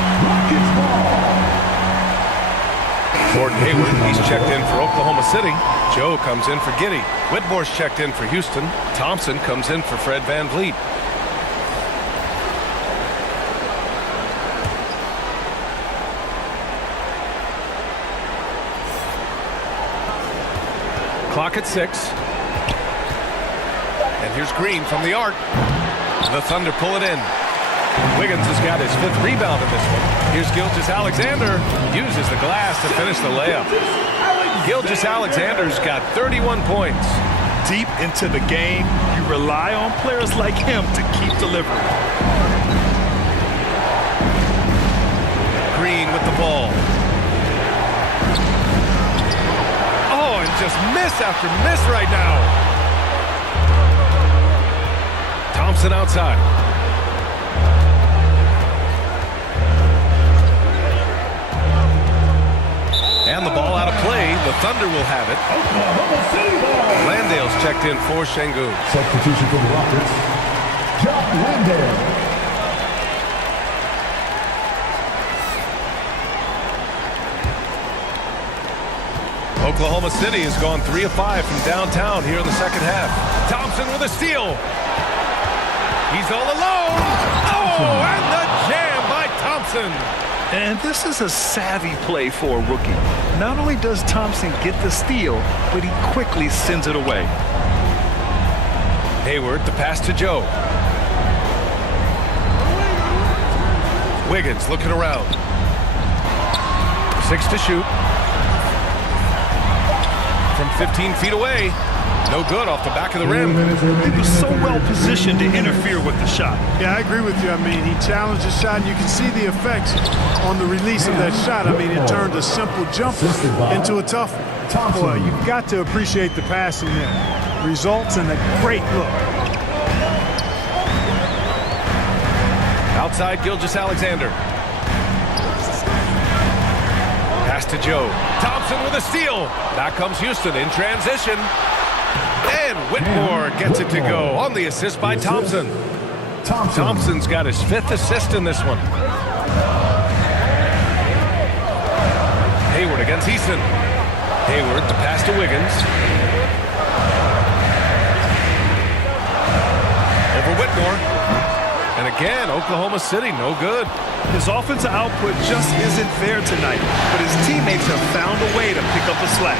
Gordon Hayward, he's checked in for Oklahoma City. Joe comes in for Giddey. Whitmore's checked in for Houston. Thompson comes in for Fred Van Vliet. Clock at 6. And here's Green from the arc. The Thunder pull it in. Wiggins has got his 5th rebound in this one. Here's Gilgeous-Alexander. Uses the glass to finish the layup. Gilgeous-Alexander's got 31 points. Deep into the game, you rely on players like him to keep delivering. Green with the ball. Oh, and just miss after miss right now. Thompson outside. And the ball out of play. The Thunder will have it. Landale's checked in for Şengün. Substitution for the Rockets, Jock Landale. Oklahoma City has gone 3 of 5 from downtown here in the second half. Thompson with a steal. He's all alone. Oh, and the jam by Thompson. And this is a savvy play for a rookie. Not only does Thompson get the steal, but he quickly sends it away. Hayward, the pass to Joe. Wiggins looking around. 6 to shoot. From 15 feet away. No good off the back of the rim. He was so well positioned to interfere with the shot. Yeah, I agree with you. I mean, he challenged the shot, and you can see the effects on the release of that shot. I mean, it turned a simple jumper into a tough one. Boy, you've got to appreciate the passing there. Results in a great look. Outside Gilgeous-Alexander. Pass to Joe. Thompson with a steal. Back comes Houston in transition. And Whitmore gets it to go on the assist by Thompson. Thompson's got his 5th assist in this one. Hayward against Eason. Hayward to pass to Wiggins. Over Whitmore. And again, Oklahoma City, no good. His offensive output just isn't there tonight, but his teammates have found a way to pick up the slack.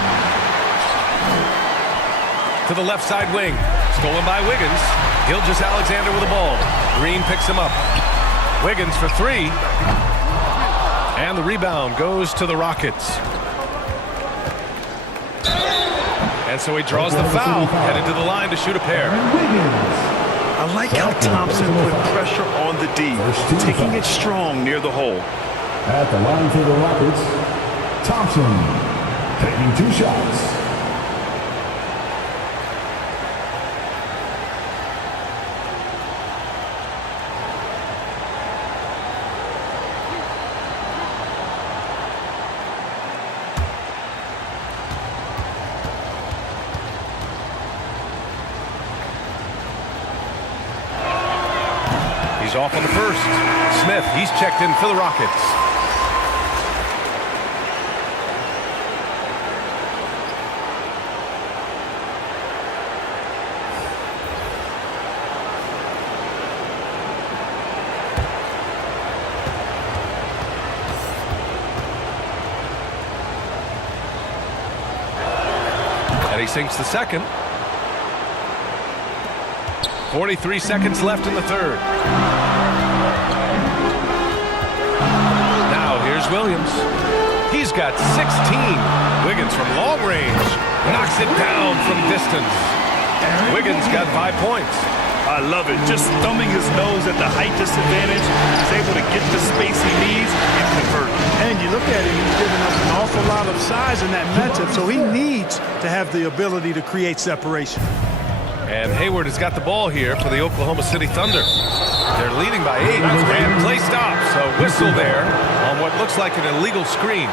To the left side wing. Stolen by Wiggins. Gilgeous-Alexander with the ball. Green picks him up. Wiggins for 3. And the rebound goes to the Rockets. And so he draws the foul, headed to the line to shoot a pair. I like how Thompson put pressure on the D, taking it strong near the hole. At the line for the Rockets, Thompson taking 2 shots. He's off on the first. Smith, he's checked in for the Rockets. And he sinks the second. 43 seconds left in the third. Now here's Williams. He's got 16. Wiggins from long range knocks it down from distance. Wiggins got 5 points. I love it. Just thumbing his nose at the height disadvantage. He's able to get the space he needs and convert. And you look at him, he's giving us an awful lot of size in that matchup, so he needs to have the ability to create separation. And Hayward has got the ball here for the Oklahoma City Thunder. They're leading by 8. And play stops. A whistle there on what looks like an illegal screen.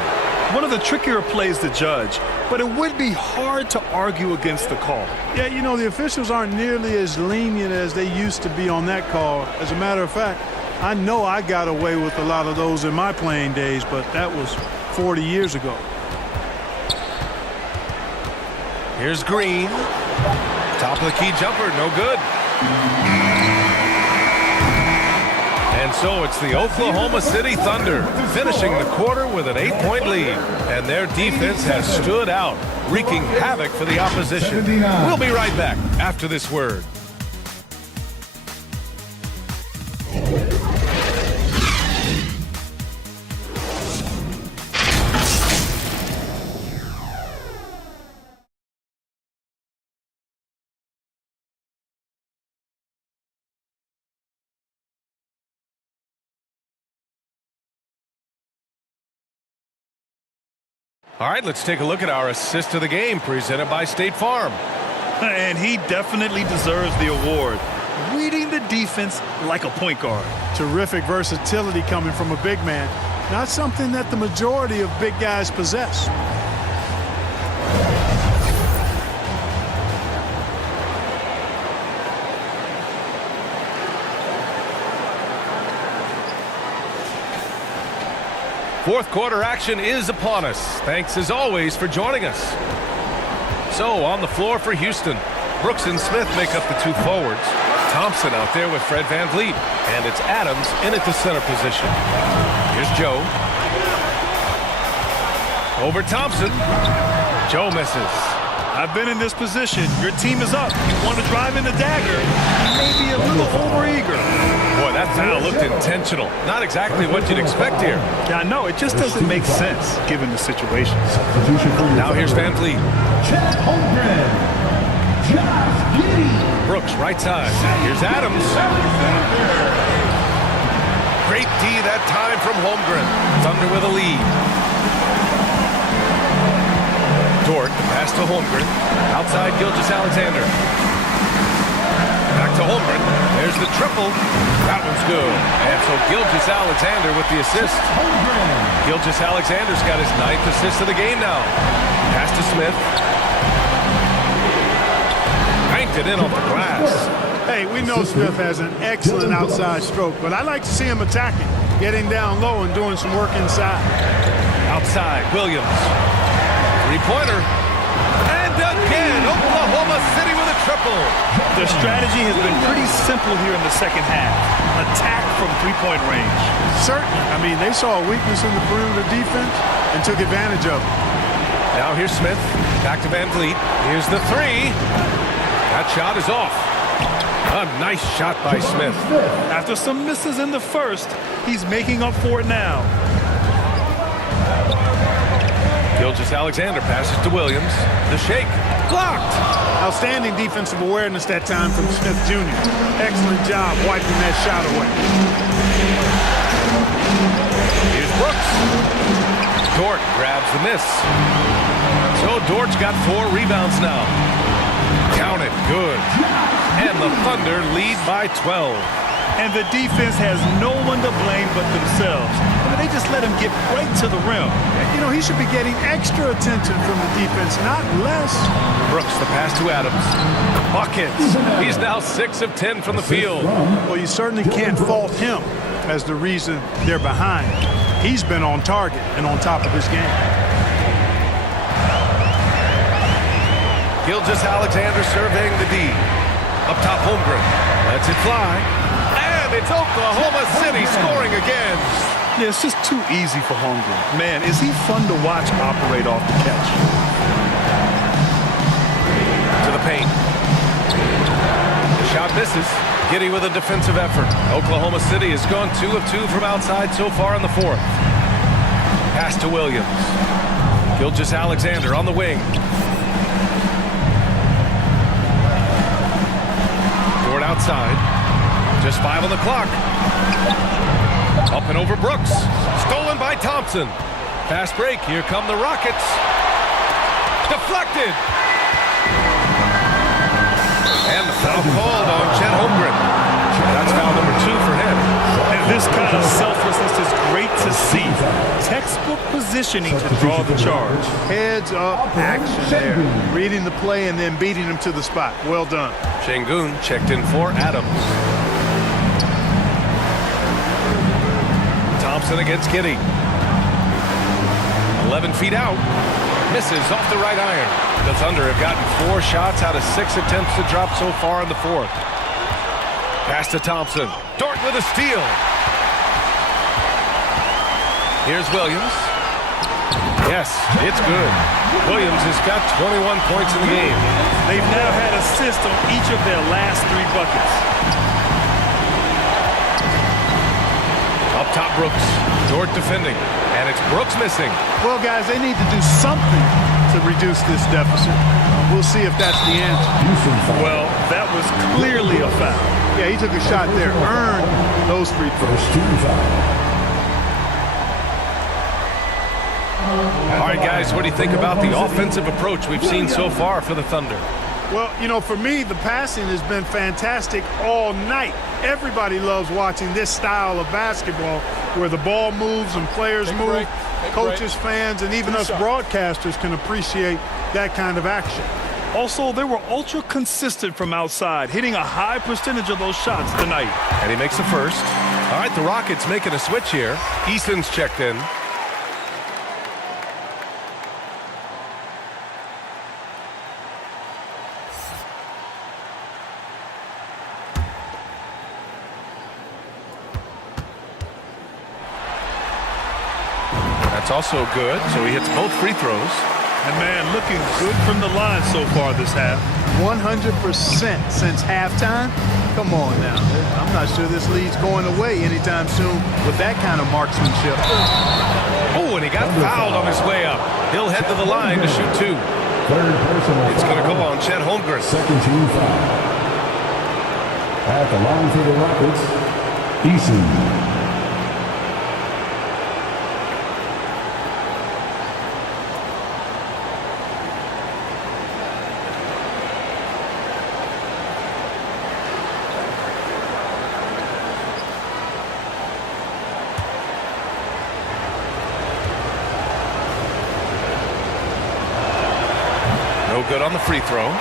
One of the trickier plays to judge, but it would be hard to argue against the call. Yeah, you know, the officials aren't nearly as lenient as they used to be on that call. As a matter of fact, I know I got away with a lot of those in my playing days, but that was 40 years ago. Here's Green. Top of the key jumper, no good. And so it's the Oklahoma City Thunder finishing the quarter with an 8-point lead. And their defense has stood out, wreaking havoc for the opposition. We'll be right back after this word. All right, let's take a look at our assist of the game presented by State Farm. And he definitely deserves the award. Reading the defense like a point guard. Terrific versatility coming from a big man. Not something that the majority of big guys possess. Fourth quarter action is upon us. Thanks as always for joining us. So on the floor for Houston, Brooks and Smith make up the 2 forwards. Thompson out there with Fred VanVleet. And it's Adams in at the center position. Here's Joe. Over Thompson. Joe misses. I've been in this position. Your team is up. You want to drive in the dagger. You may be a little overeager. Boy, that foul looked intentional. Not exactly what you'd expect here. Yeah, I know. It just doesn't make sense given the situation. Now here's VanVleet. Brooks, right side. Here's Adams. Great D that time from Holmgren. Thunder with a lead. Dort, pass to Holmgren. Outside Gilgeous-Alexander. Back to Holmgren. There's the triple. That one's good. And so Gilgeous-Alexander with the assist. Gilgeous-Alexander's got his 9th assist of the game now. Pass to Smith. Banked it in off the glass. Hey, we know Smith has an excellent outside stroke, but I like to see him attacking, getting down low and doing some work inside. Outside, Williams. Three-pointer. And again, Oklahoma City with a triple. The strategy has been pretty simple here in the second half. Attack from three-point range. Certainly. I mean, they saw a weakness in the perimeter defense and took advantage of it. Now here's Smith. Back to Van Vliet. Here's the three. That shot is off. A nice shot by Smith. After some misses in the first, he's making up for it now. Gilgeous-Alexander passes to Williams. The shake. Blocked. Outstanding defensive awareness that time from Smith Jr. Excellent job wiping that shot away. Here's Brooks. Dort grabs the miss. So Dort's got 4 rebounds now. Count it. Good. And the Thunder lead by 12. And the defense has no one to blame but themselves. I mean, they just let him get right to the rim. You know, he should be getting extra attention from the defense, not less. Brooks, the pass to Adams. Buckets. He's now 6 of 10 from the field. Well, you certainly can't fault him as the reason they're behind. He's been on target and on top of his game. Gilgeous-Alexander surveying the D. Up top, Holmgren. Lets it fly. And it's Oklahoma City scoring again. Yeah, it's just too easy for Holmgren. Man, is he fun to watch operate off the catch. To the paint. The shot misses. Giddey with a defensive effort. Oklahoma City has gone 2 of 2 from outside so far in the 4th. Pass to Williams. Gilgeous-Alexander on the wing. Dort outside. Just 5 on the clock. Up and over Brooks. Stolen by Thompson. Fast break. Here come the Rockets. Deflected. And the foul called on Chet Holmgren. That's foul number 2 for him. And this kind of selflessness is great to see. Textbook positioning to draw the charge. Heads up action there. Reading the play and then beating him to the spot. Well done. Şengün checked in for Adams. Thompson against Giddey. 11 feet out. Misses off the right iron. The Thunder have gotten 4 shots out of 6 attempts to drop so far in the 4th. Pass to Thompson. Dort with a steal. Here's Williams. Yes, it's good. Williams has got 21 points in the game. They've now had assists on each of their last 3 buckets. Up top, Brooks. Dort defending. And it's Brooks missing. Well, guys, they need to do something to reduce this deficit. We'll see if that's the answer. Well, that was clearly a foul. Yeah, he took a shot there. Earned those free throws. All right, guys, what do you think about the offensive approach we've seen so far for the Thunder? Well, you know, for me, the passing has been fantastic all night. Everybody loves watching this style of basketball where the ball moves and players move. Coaches, fans, and even us broadcasters can appreciate that kind of action. Also, they were ultra consistent from outside, hitting a high percentage of those shots tonight. And he makes the first. All right, the Rockets making a switch here. Eason's checked in. That's also good, so he hits both free throws. And, man, looking good from the line so far this half. 100% since halftime. Come on now. I'm not sure this lead's going away anytime soon with that kind of marksmanship. Oh, and he got fouled on his way up. He'll head to the line to shoot 2. Third personal It's going to foul. go on Chet Holmgren. Second team foul. At the line for the Rockets, Eason. No good on the free throw.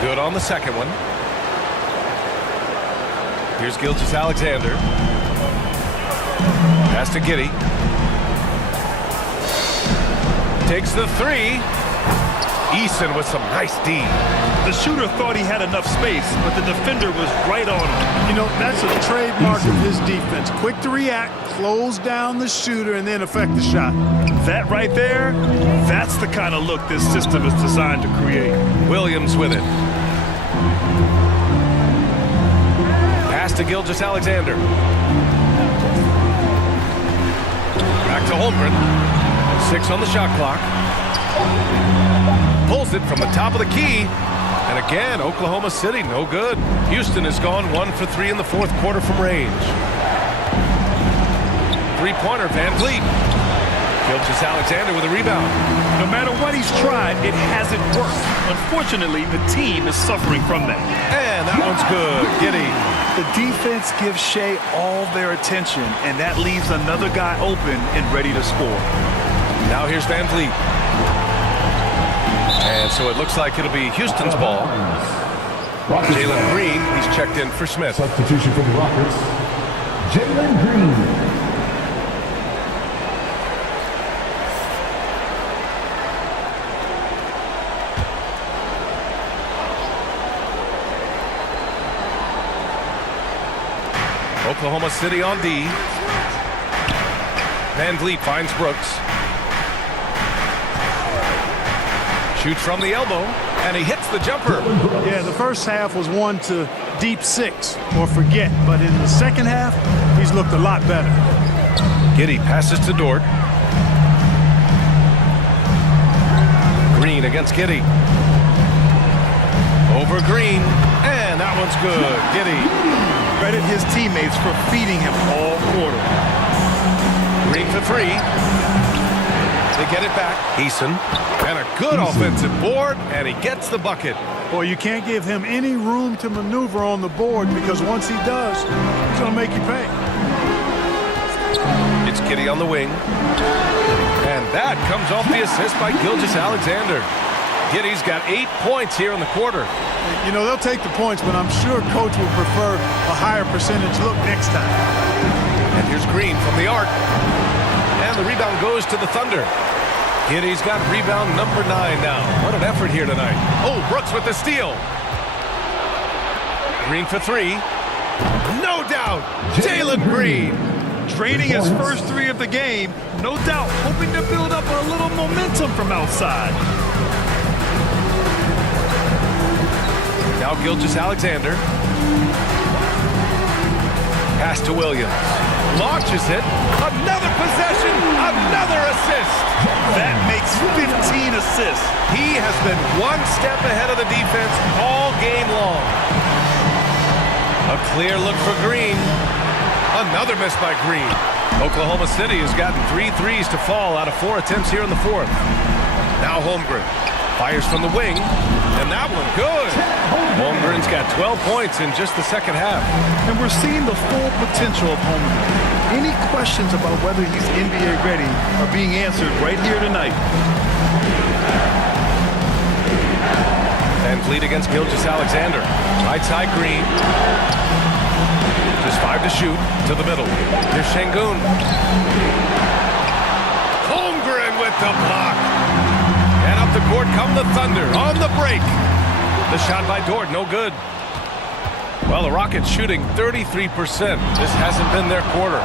Good on the second one. Here's Gilgeous-Alexander. Pass to Giddey. Takes the three. Eason with some nice D. The shooter thought he had enough space, but the defender was right on him. You know, that's a trademark of his defense. Quick to react, close down the shooter, and then affect the shot. That right there, that's the kind of look this system is designed to create. Williams with it. Pass to Gilgeous-Alexander. Back to Holmgren. 6 on the shot clock. Pulls it from the top of the key. And again, Oklahoma City, no good. Houston has gone 1 for 3 in the fourth quarter from range. Three-pointer, Van Vliet. Gilgeous-Alexander with a rebound. No matter what he's tried, it hasn't worked. Unfortunately, the team is suffering from that. And that one's good. Giddey. The defense gives Shea all their attention, and that leaves another guy open and ready to score. Now here's Van Vliet. And so it looks like it'll be Houston's ball. Jalen Green, he's checked in for Smith. Substitution for the Rockets, Jalen Green. Oklahoma City on D. Van Vliet finds Brooks. Shoots from the elbow, and he hits the jumper. Yeah, the first half was 1 to deep 6 or forget, but in the second half, he's looked a lot better. Giddey passes to Dort. Green against Giddey. Over Green, and that one's good. Giddey. Credit his teammates for feeding him all quarter. Green for 3. They get it back. Eason. And a good offensive board, and he gets the bucket. Boy, you can't give him any room to maneuver on the board because once he does, he's going to make you pay. It's Giddey on the wing. And that comes off the assist by Gilgeous-Alexander. Giddey's got 8 points here in the quarter. You know, they'll take the points, but I'm sure coach will prefer a higher percentage look next time. And here's Green from the arc. And the rebound goes to the Thunder. Giddey's got rebound number 9 now. What an effort here tonight. Oh, Brooks with the steal. Green for 3. No doubt, Jalen Green. Draining his first 3 of the game, no doubt hoping to build up a little momentum from outside. Now Gilgeous-Alexander. Pass to Williams. Launches it. Another possession. Another assist. That makes 15 assists. He has been 1 step ahead of the defense all game long. A clear look for Green. Another miss by Green. Oklahoma City has gotten 3 threes to fall out of 4 attempts here in the fourth. Now Holmgren fires from the wing, and that one good. Holmgren's got 12 points in just the second half. And we're seeing the full potential of Holmgren. Any questions about whether he's NBA ready are being answered right here tonight. Van Vliet against Gilgeous-Alexander. Right side Green. Just 5 to shoot. To the middle. Here's Şengün. Holmgren with the block. And up the court come the Thunder on the break. The shot by Dort, no good. Well, the Rockets shooting 33%. This hasn't been their quarter.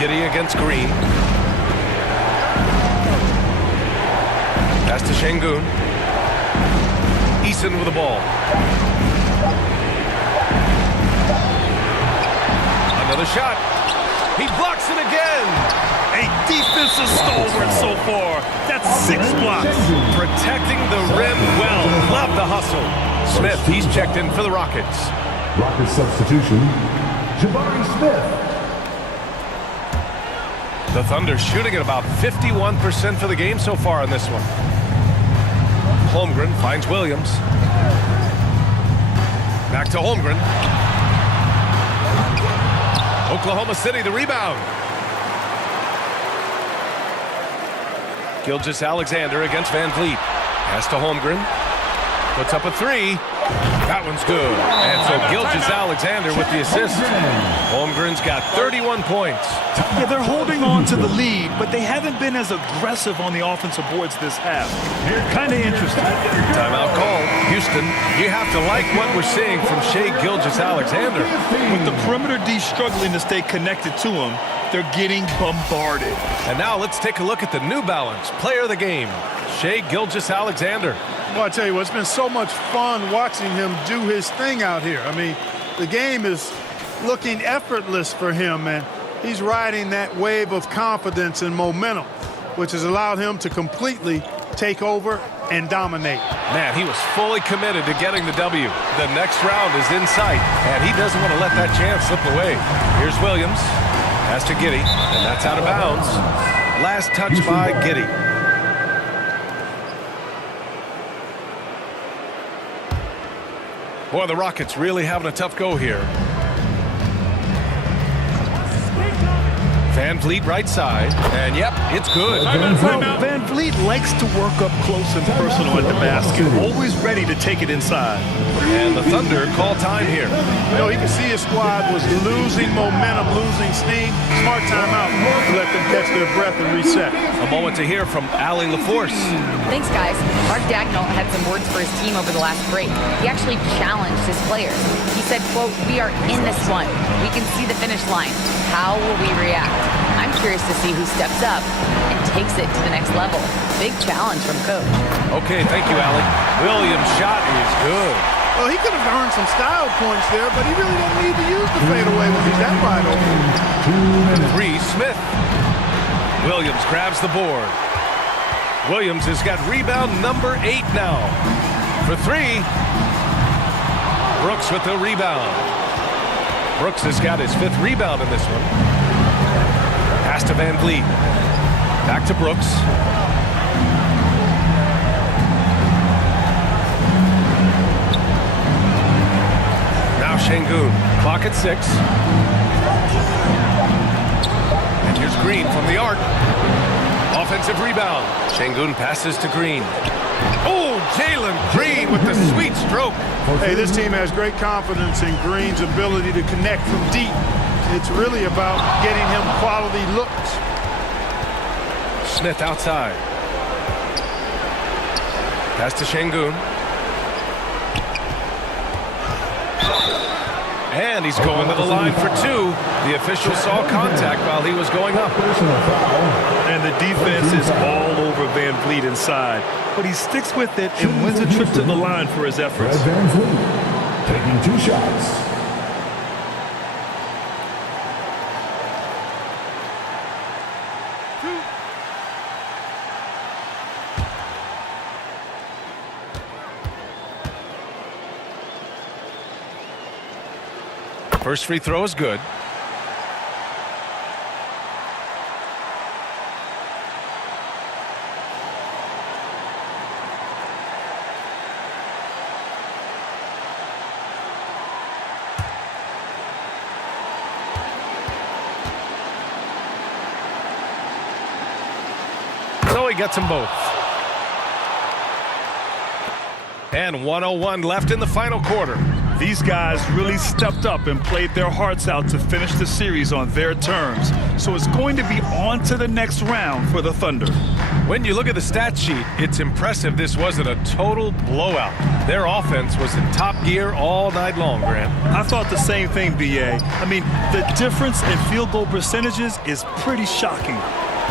Giddey against Green. Pass to Şengün. Eason with the ball. Another shot. He blocks it again. A defensive stalwart so far. That's 6 blocks. Protecting the rim well. Love the hustle. Smith, he's checked in for the Rockets. Rockets substitution, Jabari Smith. The Thunder shooting at about 51% for the game so far in this one. Holmgren finds Williams. Back to Holmgren. Oklahoma City, the rebound. Gilgeous-Alexander against Van Vliet. Pass to Holmgren. Puts up a 3. That one's good. And so Gilgeous-Alexander with the assist. Holmgren's got 31 points. Yeah, they're holding on to the lead, but they haven't been as aggressive on the offensive boards this half. Kind of interesting. Timeout called. Houston, you have to like what we're seeing from Shai Gilgeous-Alexander. With the perimeter D struggling to stay connected to him, they're getting bombarded. And now let's take a look at the New Balance player of the game, Shai Gilgeous-Alexander. Well, I tell you what, it's been so much fun watching him do his thing out here. I mean, the game is looking effortless for him, and he's riding that wave of confidence and momentum, which has allowed him to completely take over and dominate. Man, he was fully committed to getting the W. The next round is in sight, and he doesn't want to let that chance slip away. Here's Williams. Pass to Giddey, and that's out of bounds. Last touch by Giddey. Boy, the Rockets really having a tough go here. Van Vliet right side, and yep, it's good. Well, Van Vliet likes to work up close and personal at the basket, always ready to take it inside. And the Thunder call time here. You know, he could see his squad was losing momentum, losing steam. Smart timeout to let them catch their breath and reset. A moment to hear from Allie LaForce. Thanks, guys. Mark Dagnall had some words for his team over the last break. He actually challenged his players. He said, quote, "We are in this one. We can see the finish line. How will we react?" I'm curious to see who steps up and takes it to the next level. Big challenge from Coach. Okay, thank you, Allie. Williams' shot is good. Well, he could have earned some style points there, but he really doesn't need to use the fadeaway when he's that wide open. 3, Smith. Williams grabs the board. Williams has got rebound number 8 now. For 3. Brooks with the rebound. Brooks has got his 5th rebound in this one. Pass to Van Vliet. Back to Brooks. Now Şengün. Clock at 6. And here's Green from the arc. Offensive rebound. Şengün passes to Green. Oh, Jalen Green with the sweet stroke. Hey, this team has great confidence in Green's ability to connect from deep. It's really about getting him quality looks. Smith outside. Pass to Şengün. And he's going to the line for 2. The official saw contact while he was going up. And the defense is all over Van Vliet inside. But he sticks with it and wins a trip to the line for his efforts. Van Vliet taking 2 shots. First free throw is good. So he gets them both. And 1:01 left in the final quarter. These guys really stepped up and played their hearts out to finish the series on their terms. So it's going to be on to the next round for the Thunder. When you look at the stat sheet, it's impressive this wasn't a total blowout. Their offense was in top gear all night long, Grant. I thought the same thing, B.A. I mean, the difference in field goal percentages is pretty shocking.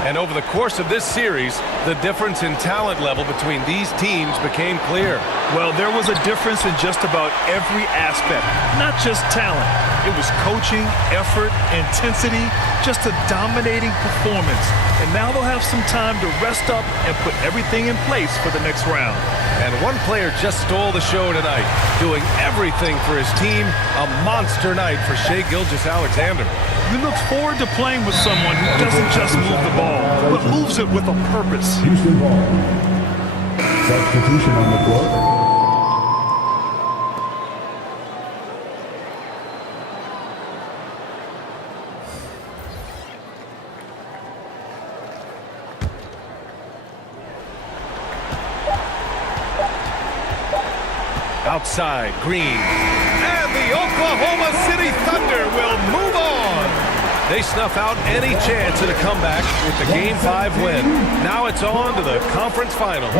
And over the course of this series, the difference in talent level between these teams became clear. Well, there was a difference in just about every aspect, not just talent. It was coaching, effort, intensity, just a dominating performance. And now they'll have some time to rest up and put everything in place for the next round. And one player just stole the show tonight, doing everything for his team. A monster night for Shai Gilgeous-Alexander. You look forward to playing with someone who doesn't just move the ball, but moves it with a purpose. Houston ball. Substitution on the court. Outside, Green. And the Oklahoma City Thunder will move on. They snuff out any chance at a comeback with the Game 5 win. Now it's on to the conference finals.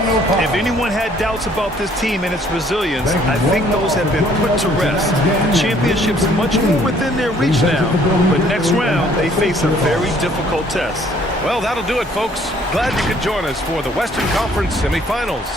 If anyone had doubts about this team and its resilience, I think those have been put to rest. The championship's much more within their reach now, but next round they face a very difficult test. Well, that'll do it, folks. Glad you could join us for the Western Conference semifinals.